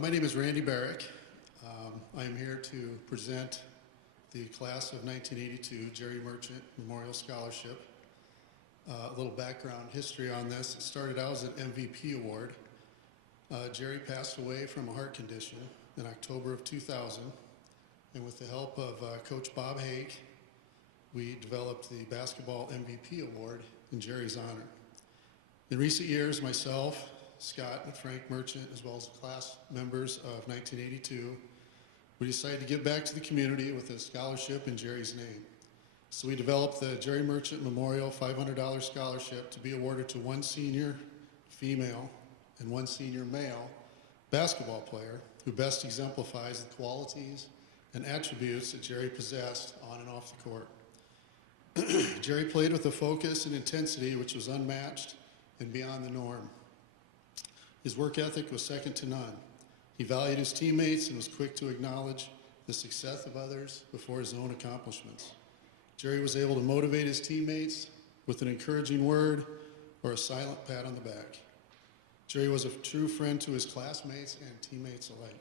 My name is Randy Barrick. I am here to present the class of 1982 Jerry Merchant Memorial Scholarship. A little background history on this. It started out as an MVP award. Jerry passed away from a heart condition in October of 2000, and with the help of Coach Bob Hake, we developed the Basketball MVP Award in Jerry's honor. In recent years, myself, Scott and Frank Merchant, as well as the class members of 1982, we decided to give back to the community with a scholarship in Jerry's name. So we developed the Jerry Merchant Memorial $500 scholarship to be awarded to one senior female and one senior male basketball player who best exemplifies the qualities and attributes that Jerry possessed on and off the court. Jerry played with a focus and intensity which was unmatched and beyond the norm. His work ethic was second to none. He valued his teammates and was quick to acknowledge the success of others before his own accomplishments. Jerry was able to motivate his teammates with an encouraging word or a silent pat on the back. Jerry was a true friend to his classmates and teammates alike.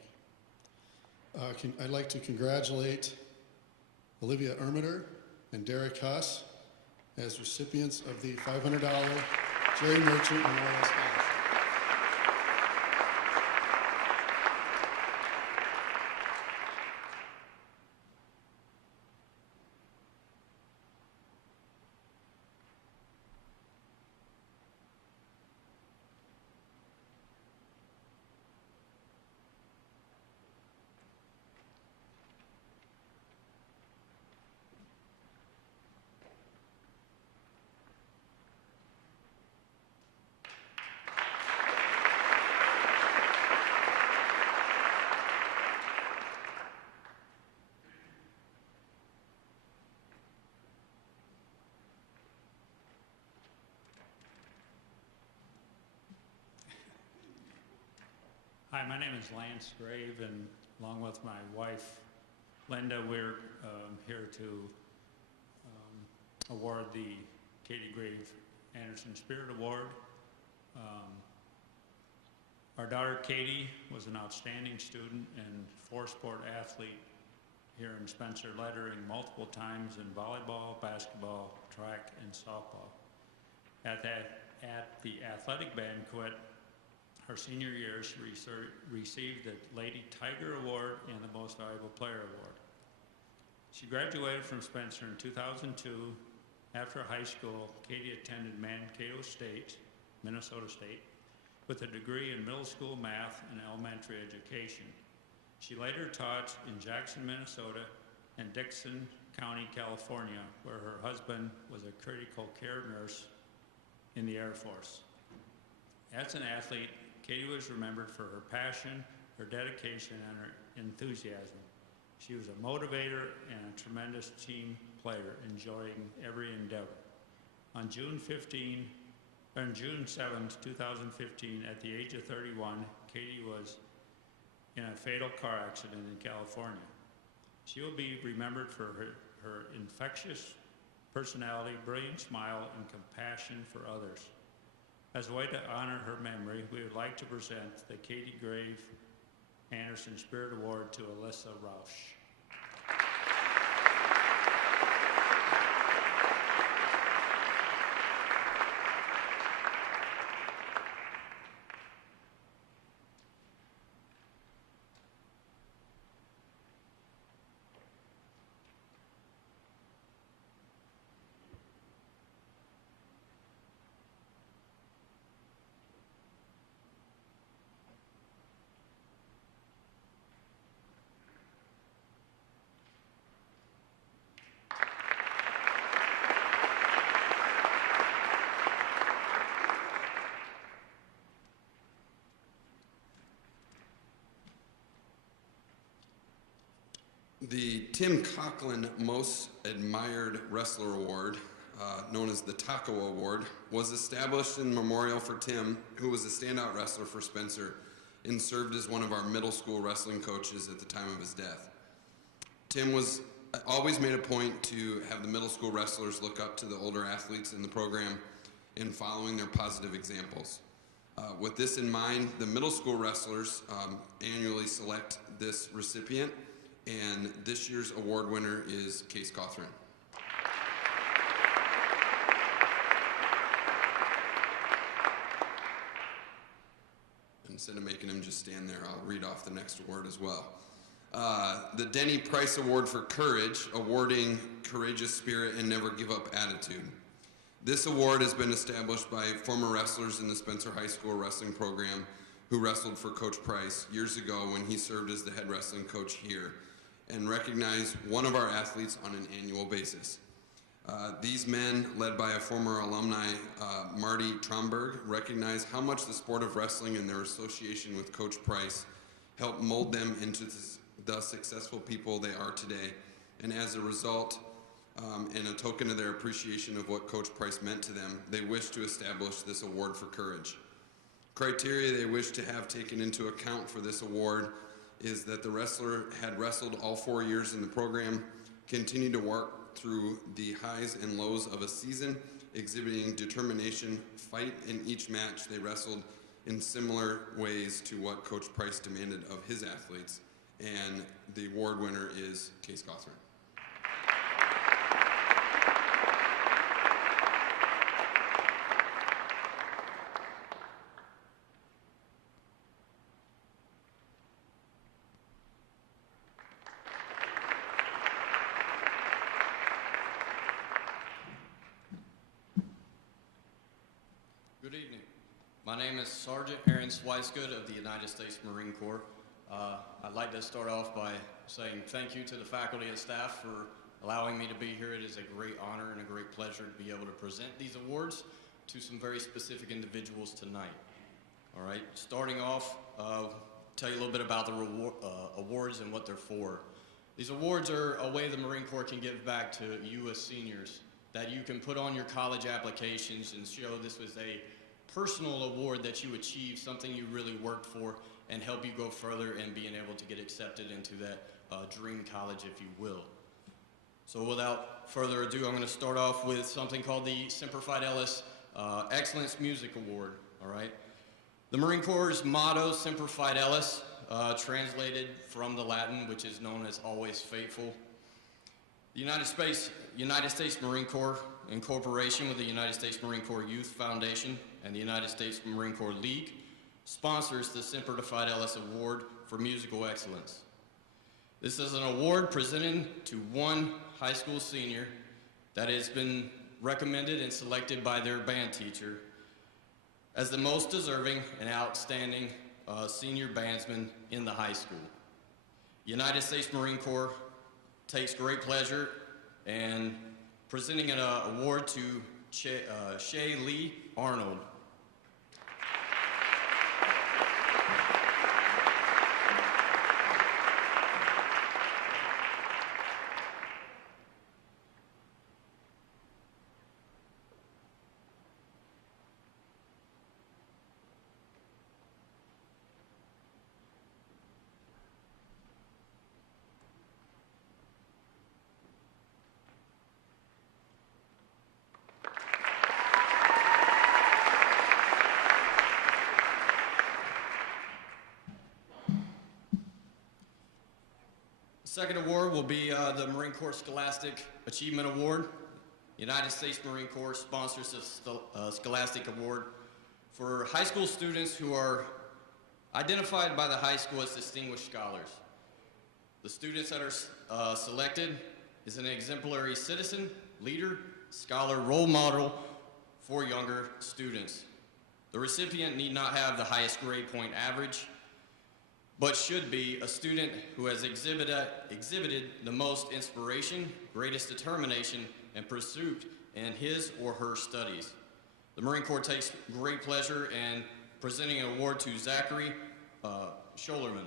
I'd like to congratulate Olivia Ermiter and Derek Huss as recipients of the $500 Jerry Merchant Memorial Scholarship. Hi, my name is Lance Grave, and along with my wife, Linda, we're here to award the Katie Grave Anderson Spirit Award. Our daughter, Katie, was an outstanding student and four-sport athlete here in Spencer, lettering multiple times in volleyball, basketball, track, and softball. At the athletic banquet, her senior year, she received the Lady Tiger Award and the Most Valuable Player Award. She graduated from Spencer in 2002. After high school, Katie attended Mankato State, Minnesota State, with a degree in middle school math and elementary education. She later taught in Jackson, Minnesota, and Dixon County, California, where her husband was a critical care nurse in the Air Force. As an athlete, Katie was remembered for her passion, her dedication, and her enthusiasm. She was a motivator and a tremendous team player, enjoying every endeavor. On June 7, 2015, at the age of 31, Katie was in a fatal car accident in California. She will be remembered for her infectious personality, brilliant smile, and compassion for others. As a way to honor her memory, we would like to present the Katie Grave Anderson Spirit Award to Alyssa Rausch. The Tim Coughlin Most Admired Wrestler Award, known as the Taco Award, was established in memorial for Tim, who was a standout wrestler for Spencer and served as one of our middle school wrestling coaches at the time of his death. Tim was always made a point to have the middle school wrestlers look up to the older athletes in the program and following their positive examples. With this in mind, the middle school wrestlers annually select this recipient, and this year's award winner is Case Cawthron. Instead of making him just stand there, I'll read off the next award as well. The Denny Price Award for Courage, awarding courageous spirit and never give up attitude. This award has been established by former wrestlers in the Spencer High School wrestling program who wrestled for Coach Price years ago when he served as the head wrestling coach here, and recognize one of our athletes on an annual basis. These men, led by a former alumni, Marty Tromberg, recognize how much the sport of wrestling and their association with Coach Price helped mold them into the successful people they are today. And as a result, and a token of their appreciation of what Coach Price meant to them, they wish to establish this award for courage. Criteria they wish to have taken into account for this award is that the wrestler had wrestled all 4 years in the program, continued to work through the highs and lows of a season, exhibiting determination, fight in each match they wrestled in similar ways to what Coach Price demanded of his athletes. And the award winner is Case Cawthron. Good evening. My name is Sergeant Aaron Swicegood of the United States Marine Corps. I'd like to start off by saying thank you to the faculty and staff for allowing me to be here. It is a great honor and a great pleasure to be able to present these awards to some very specific individuals tonight. All right, starting off, tell you a little bit about the awards and what they're for. These awards are a way the Marine Corps can give back to you as seniors, that you can put on your college applications and show this was a personal award that you achieved, something you really worked for, and help you go further in being able to get accepted into that dream college, if you will. So without further ado, I'm going to start off with something called the Semper Fidelis Excellence Music Award, all right? The Marine Corps' motto, Semper Fidelis, translated from the Latin, which is known as always faithful. The United States Marine Corps, in cooperation with the United States Marine Corps Youth Foundation and the United States Marine Corps League, sponsors the Semper Fidelis Award for Musical Excellence. This is an award presented to one high school senior that has been recommended and selected by their band teacher as the most deserving and outstanding senior bandsman in the high school. United States Marine Corps takes great pleasure in presenting an award to Shay Lee Arnold. Second award will be the Marine Corps Scholastic Achievement Award. United States Marine Corps sponsors the Scholastic Award for high school students who are identified by the high school as distinguished scholars. The students that are selected is an exemplary citizen, leader, scholar, role model for younger students. The recipient need not have the highest grade point average, but should be a student who has exhibited the most inspiration, greatest determination, and pursuit in his or her studies. The Marine Corps takes great pleasure in presenting an award to Zachary Scholerman.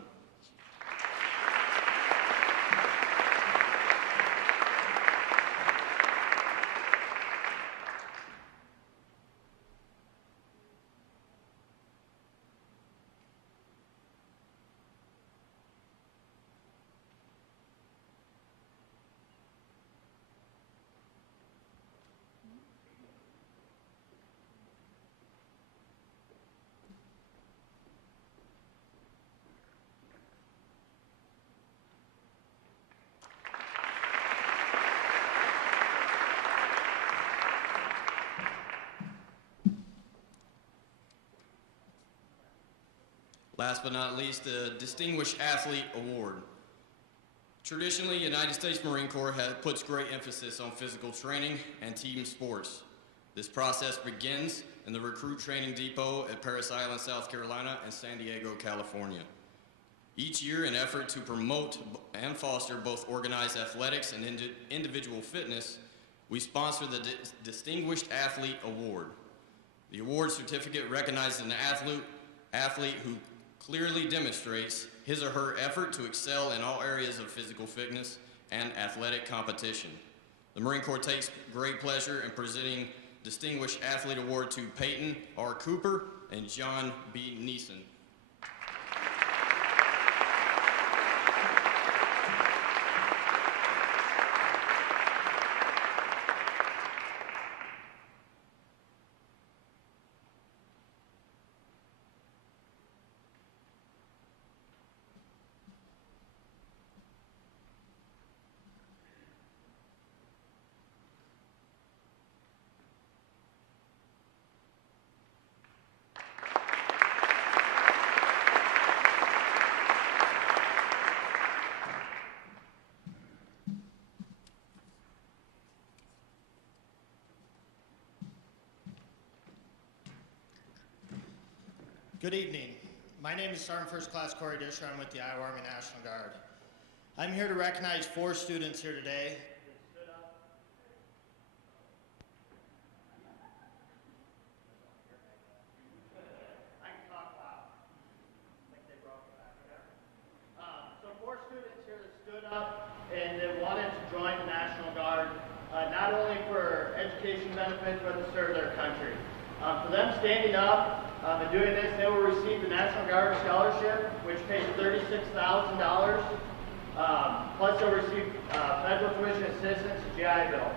Last but not least, the Distinguished Athlete Award. Traditionally, United States Marine Corps puts great emphasis on physical training and team sports. This process begins in the Recruit Training Depot at Parris Island, South Carolina, and San Diego, California. Each year, in an effort to promote and foster both organized athletics and individual fitness, we sponsor the Distinguished Athlete Award. The award certificate recognizes an athlete who clearly demonstrates his or her effort to excel in all areas of physical fitness and athletic competition. The Marine Corps takes great pleasure in presenting Distinguished Athlete Award to Peyton R. Cooper and John B. Neeson. Good evening. My name is Sergeant First Class Corey Disher. I'm with the Iowa Army National Guard. I'm here to recognize 4 students here today. So 4 students here that stood up and that wanted to join the National Guard, not only for education benefits, but to serve their country. For them standing up and doing this, they will receive the National Guard Scholarship, which pays $36,000. Plus they'll receive federal tuition assistance, a GI Bill.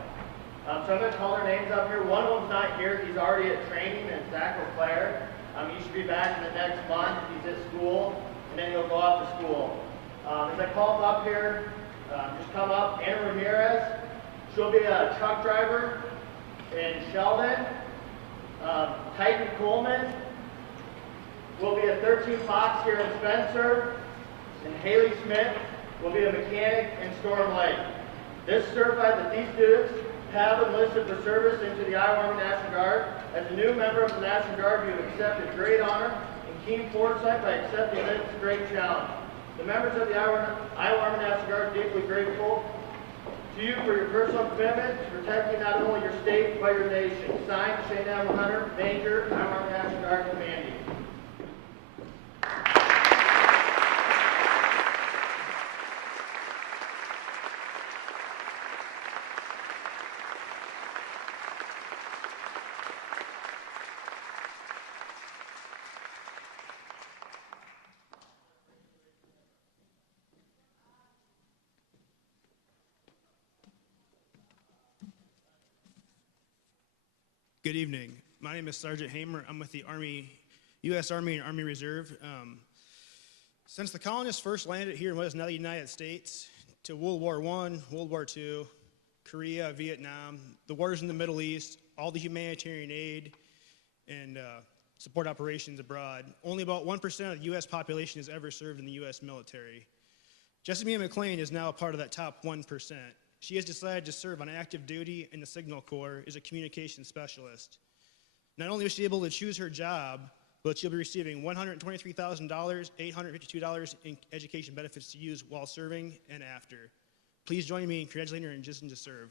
So I'm going to call their names up here. One of them's not here. He's already at training, and Zach LeClaire. He should be back in the next month. He's at school, and then he'll go off to school. As I call him up here, just come up. Anna Ramirez, she'll be a truck driver in Sheldon. Titan Coleman will be a 13 Fox here in Spencer, and Haley Smith will be a mechanic in Storm Lake. This certifies that these students have enlisted for service into the Iowa Army National Guard. As a new member of the National Guard, you have accepted great honor and keen foresight by accepting this great challenge. The members of the Iowa Army National Guard are deeply grateful to you for your personal commitment to protecting not only your state, but your nation. Signed, Shane M. Hunter, Major, Iowa Army National Guard Commanding. Good evening. My name is Sergeant Hamer. I'm with the U.S. Army and Army Reserve. Since the colonists first landed here in what is now the United States to World War I, World War II, Korea, Vietnam, the wars in the Middle East, all the humanitarian aid, and support operations abroad. Only about 1% of the U.S. population has ever served in the U.S. military. Jessamine McLean is now a part of that top 1%. She has decided to serve on active duty in the Signal Corps as a communications specialist. Not only was she able to choose her job, but she'll be receiving $123,000, $852 in education benefits to use while serving and after. Please join me in congratulating her in decision to serve.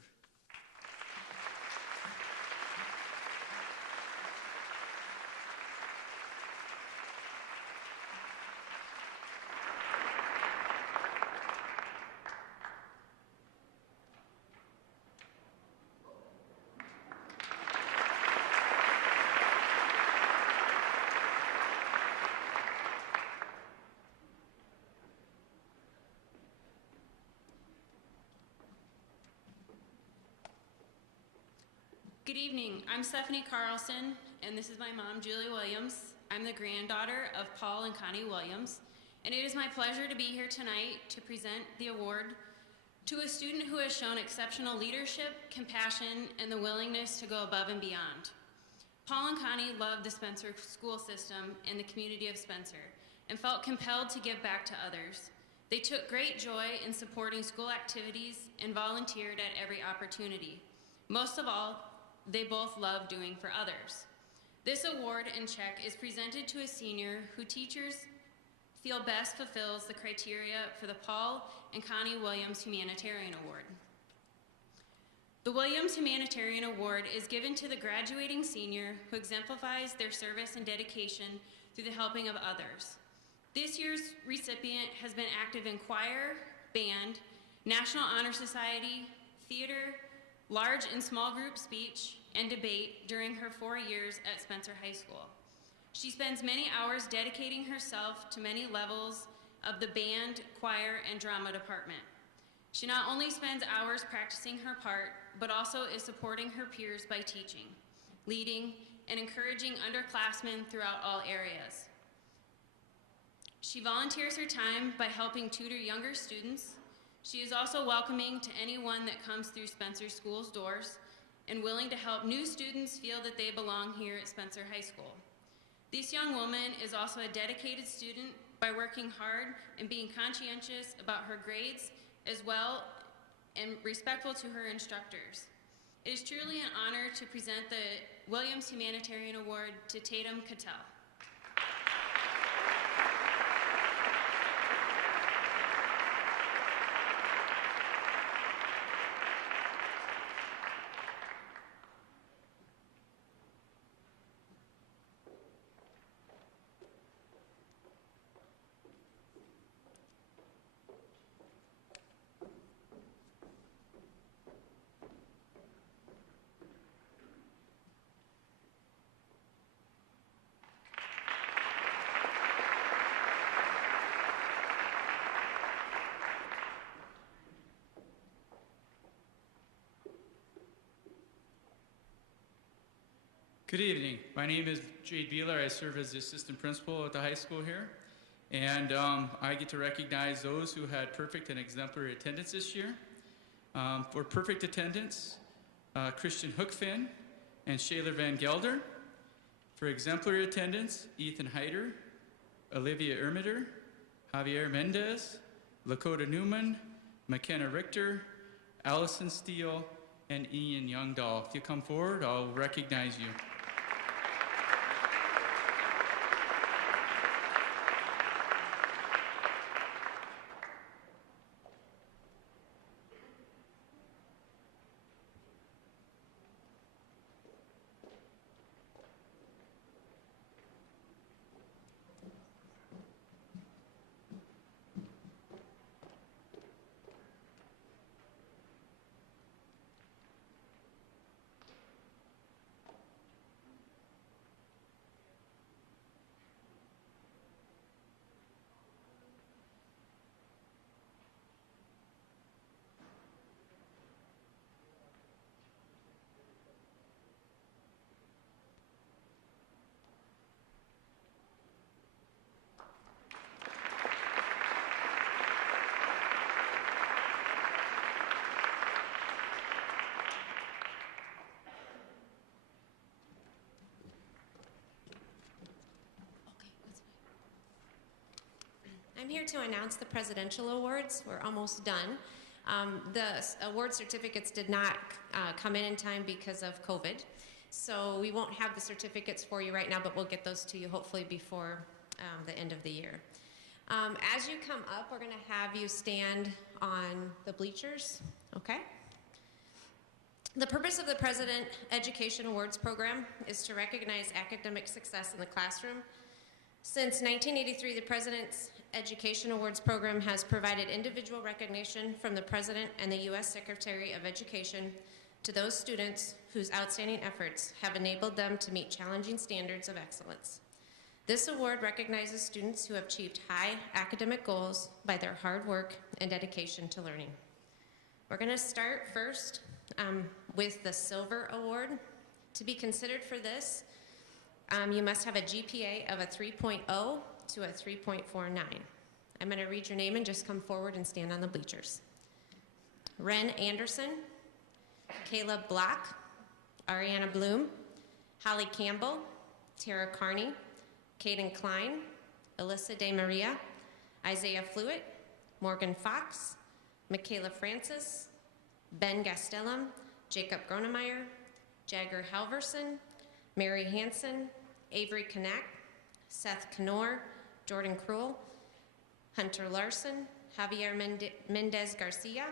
Good evening. I'm Stephanie Carlson, and this is my mom, Julie Williams. I'm the granddaughter of Paul and Connie Williams, and it is my pleasure to be here tonight to present the award to a student who has shown exceptional leadership, compassion, and the willingness to go above and beyond. Paul and Connie loved the Spencer school system and the community of Spencer, and felt compelled to give back to others. They took great joy in supporting school activities and volunteered at every opportunity. Most of all, they both love doing for others. This award and check is presented to a senior who teachers feel best fulfills the criteria for the Paul and Connie Williams Humanitarian Award. The Williams Humanitarian Award is given to the graduating senior who exemplifies their service and dedication through the helping of others. This year's recipient has been active in choir, band, National Honor Society, theater, large and small group speech, and debate during her 4 years at Spencer High School. She spends many hours dedicating herself to many levels of the band, choir, and drama department. She not only spends hours practicing her part, but also is supporting her peers by teaching, leading, and encouraging underclassmen throughout all areas. She volunteers her time by helping tutor younger students. She is also welcoming to anyone that comes through Spencer School's doors and willing to help new students feel that they belong here at Spencer High School. This young woman is also a dedicated student by working hard and being conscientious about her grades as well and respectful to her instructors. It is truly an honor to present the Williams Humanitarian Award to Tatum Cattell. Good evening. My name is Jade Beeler. I serve as the assistant principal at the high school here. And I get to recognize those who had perfect and exemplary attendance this year. For perfect attendance, Christian Hookfin and Shayla Van Gelder. For exemplary attendance, Ethan Heider, Olivia Ermiter, Javier Mendez, Lakota Newman, McKenna Richter, Allison Steele, and Ian Youngdahl. If you come forward, I'll recognize you. I'm here to announce the presidential awards. We're almost done. The award certificates did not come in time because of COVID. So we won't have the certificates for you right now, but we'll get those to you hopefully before the end of the year. As you come up, we're going to have you stand on the bleachers, okay? The purpose of the President Education Awards Program is to recognize academic success in the classroom. Since 1983, the President's Education Awards Program has provided individual recognition from the President and the U.S. Secretary of Education to those students whose outstanding efforts have enabled them to meet challenging standards of excellence. This award recognizes students who have achieved high academic goals by their hard work and dedication to learning. We're going to start first with the Silver Award. To be considered for this, you must have a GPA of a 3.0 to a 3.49. I'm going to read your name and just come forward and stand on the bleachers. Ren Anderson, Caleb Block, Ariana Bloom, Holly Campbell, Tara Carney, Caden Klein, Alyssa De Maria, Isaiah Fluitt, Morgan Fox, Michaela Francis, Ben Gastelum, Jacob Gronemeyer, Jagger Halverson, Mary Hansen, Avery Knack, Seth Knorr, Jordan Krull, Hunter Larson, Javier Mendez Garcia,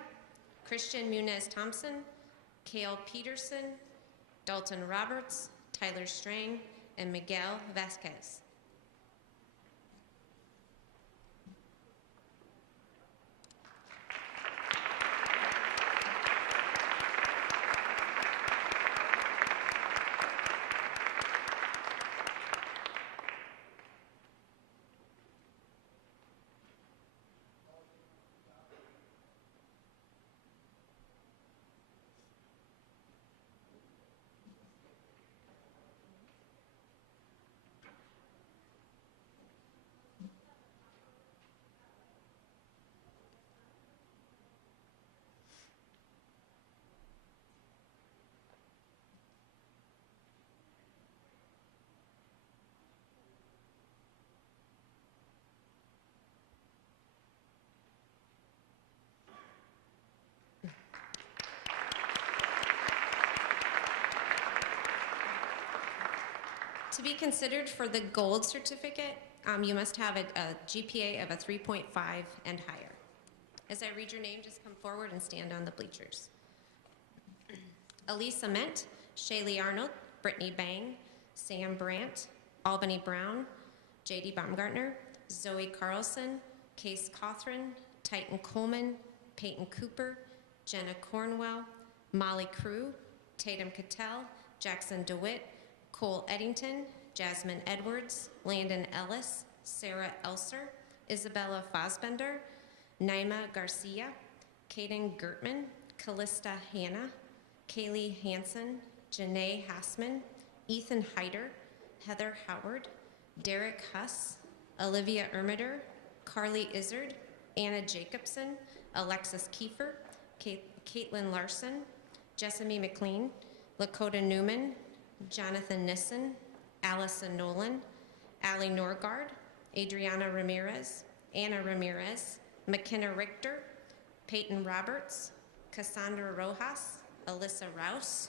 Christian Munez Thompson, Kale Peterson, Dalton Roberts, Tyler Strang, and Miguel Vasquez. To be considered for the gold certificate, you must have a GPA of a 3.5 and higher. As I read your name, just come forward and stand on the bleachers. Elisa Ment, Shaylee Arnold, Brittany Bang, Sam Brandt, Albany Brown, J.D. Baumgartner, Zoe Carlson, Case Cothran, Titan Coleman, Peyton Cooper, Jenna Cornwell, Molly Crew, Tatum Cattell, Jackson DeWitt, Cole Eddington, Jasmine Edwards, Landon Ellis, Sarah Elser, Isabella Fosbender, Naima Garcia, Kaden Gertman, Callista Hanna, Kaylee Hansen, Janae Hassman, Ethan Heider, Heather Howard, Derek Huss, Olivia Ermider, Carly Izzard, Anna Jacobson, Alexis Kiefer, Caitlin Larson, Jessamy McLean, Lakota Newman, Jonathan Nissen, Allison Nolan, Allie Norgard, Adriana Ramirez, Anna Ramirez, McKenna Richter, Peyton Roberts, Cassandra Rojas, Alyssa Rouse,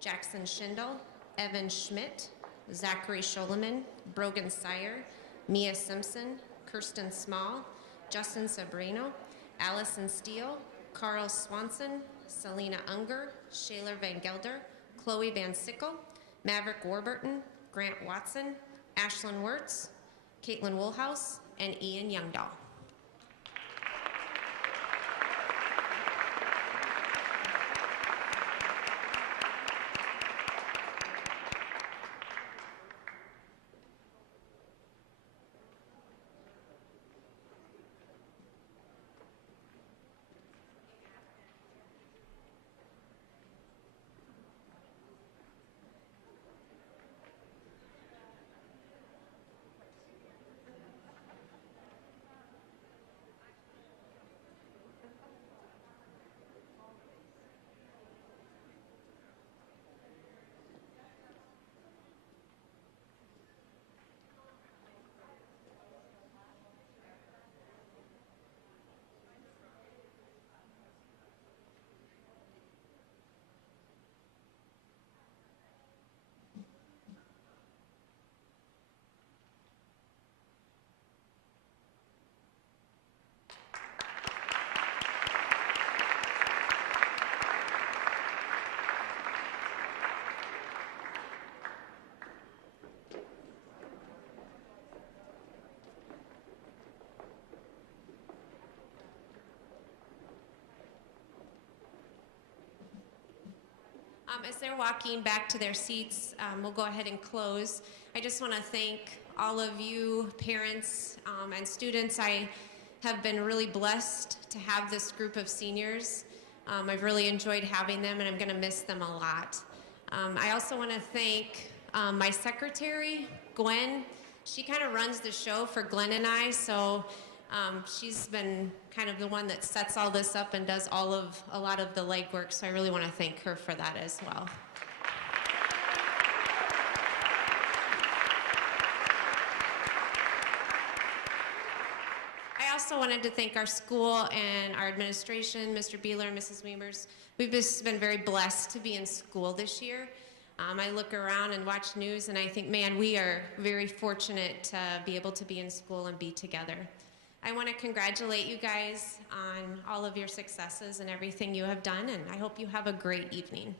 Jackson Schindel, Evan Schmidt, Zachary Scholleman, Brogan Sire, Mia Simpson, Kirsten Small, Justin Sabrino, Allison Steele, Carl Swanson, Selena Unger, Shayla Van Gelder, Chloe Van Sickle, Maverick Warburton, Grant Watson, Ashlyn Wirtz, Caitlin Woolhouse, and Ian Youngdahl. As they're walking back to their seats, we'll go ahead and close. I just want to thank all of you parents and students. I have been really blessed to have this group of seniors. I've really enjoyed having them, and I'm going to miss them a lot. I also want to thank my secretary, Gwen. She kind of runs the show for Glenn and I, so she's been kind of the one that sets all this up and does a lot of the legwork, so I really want to thank her for that as well. I also wanted to thank our school and our administration, Mr. Beeler and Mrs. Weimers. We've just been very blessed to be in school this year. I look around and watch news, and I think, man, we are very fortunate to be able to be in school and be together. I want to congratulate you guys on all of your successes and everything you have done, and I hope you have a great evening.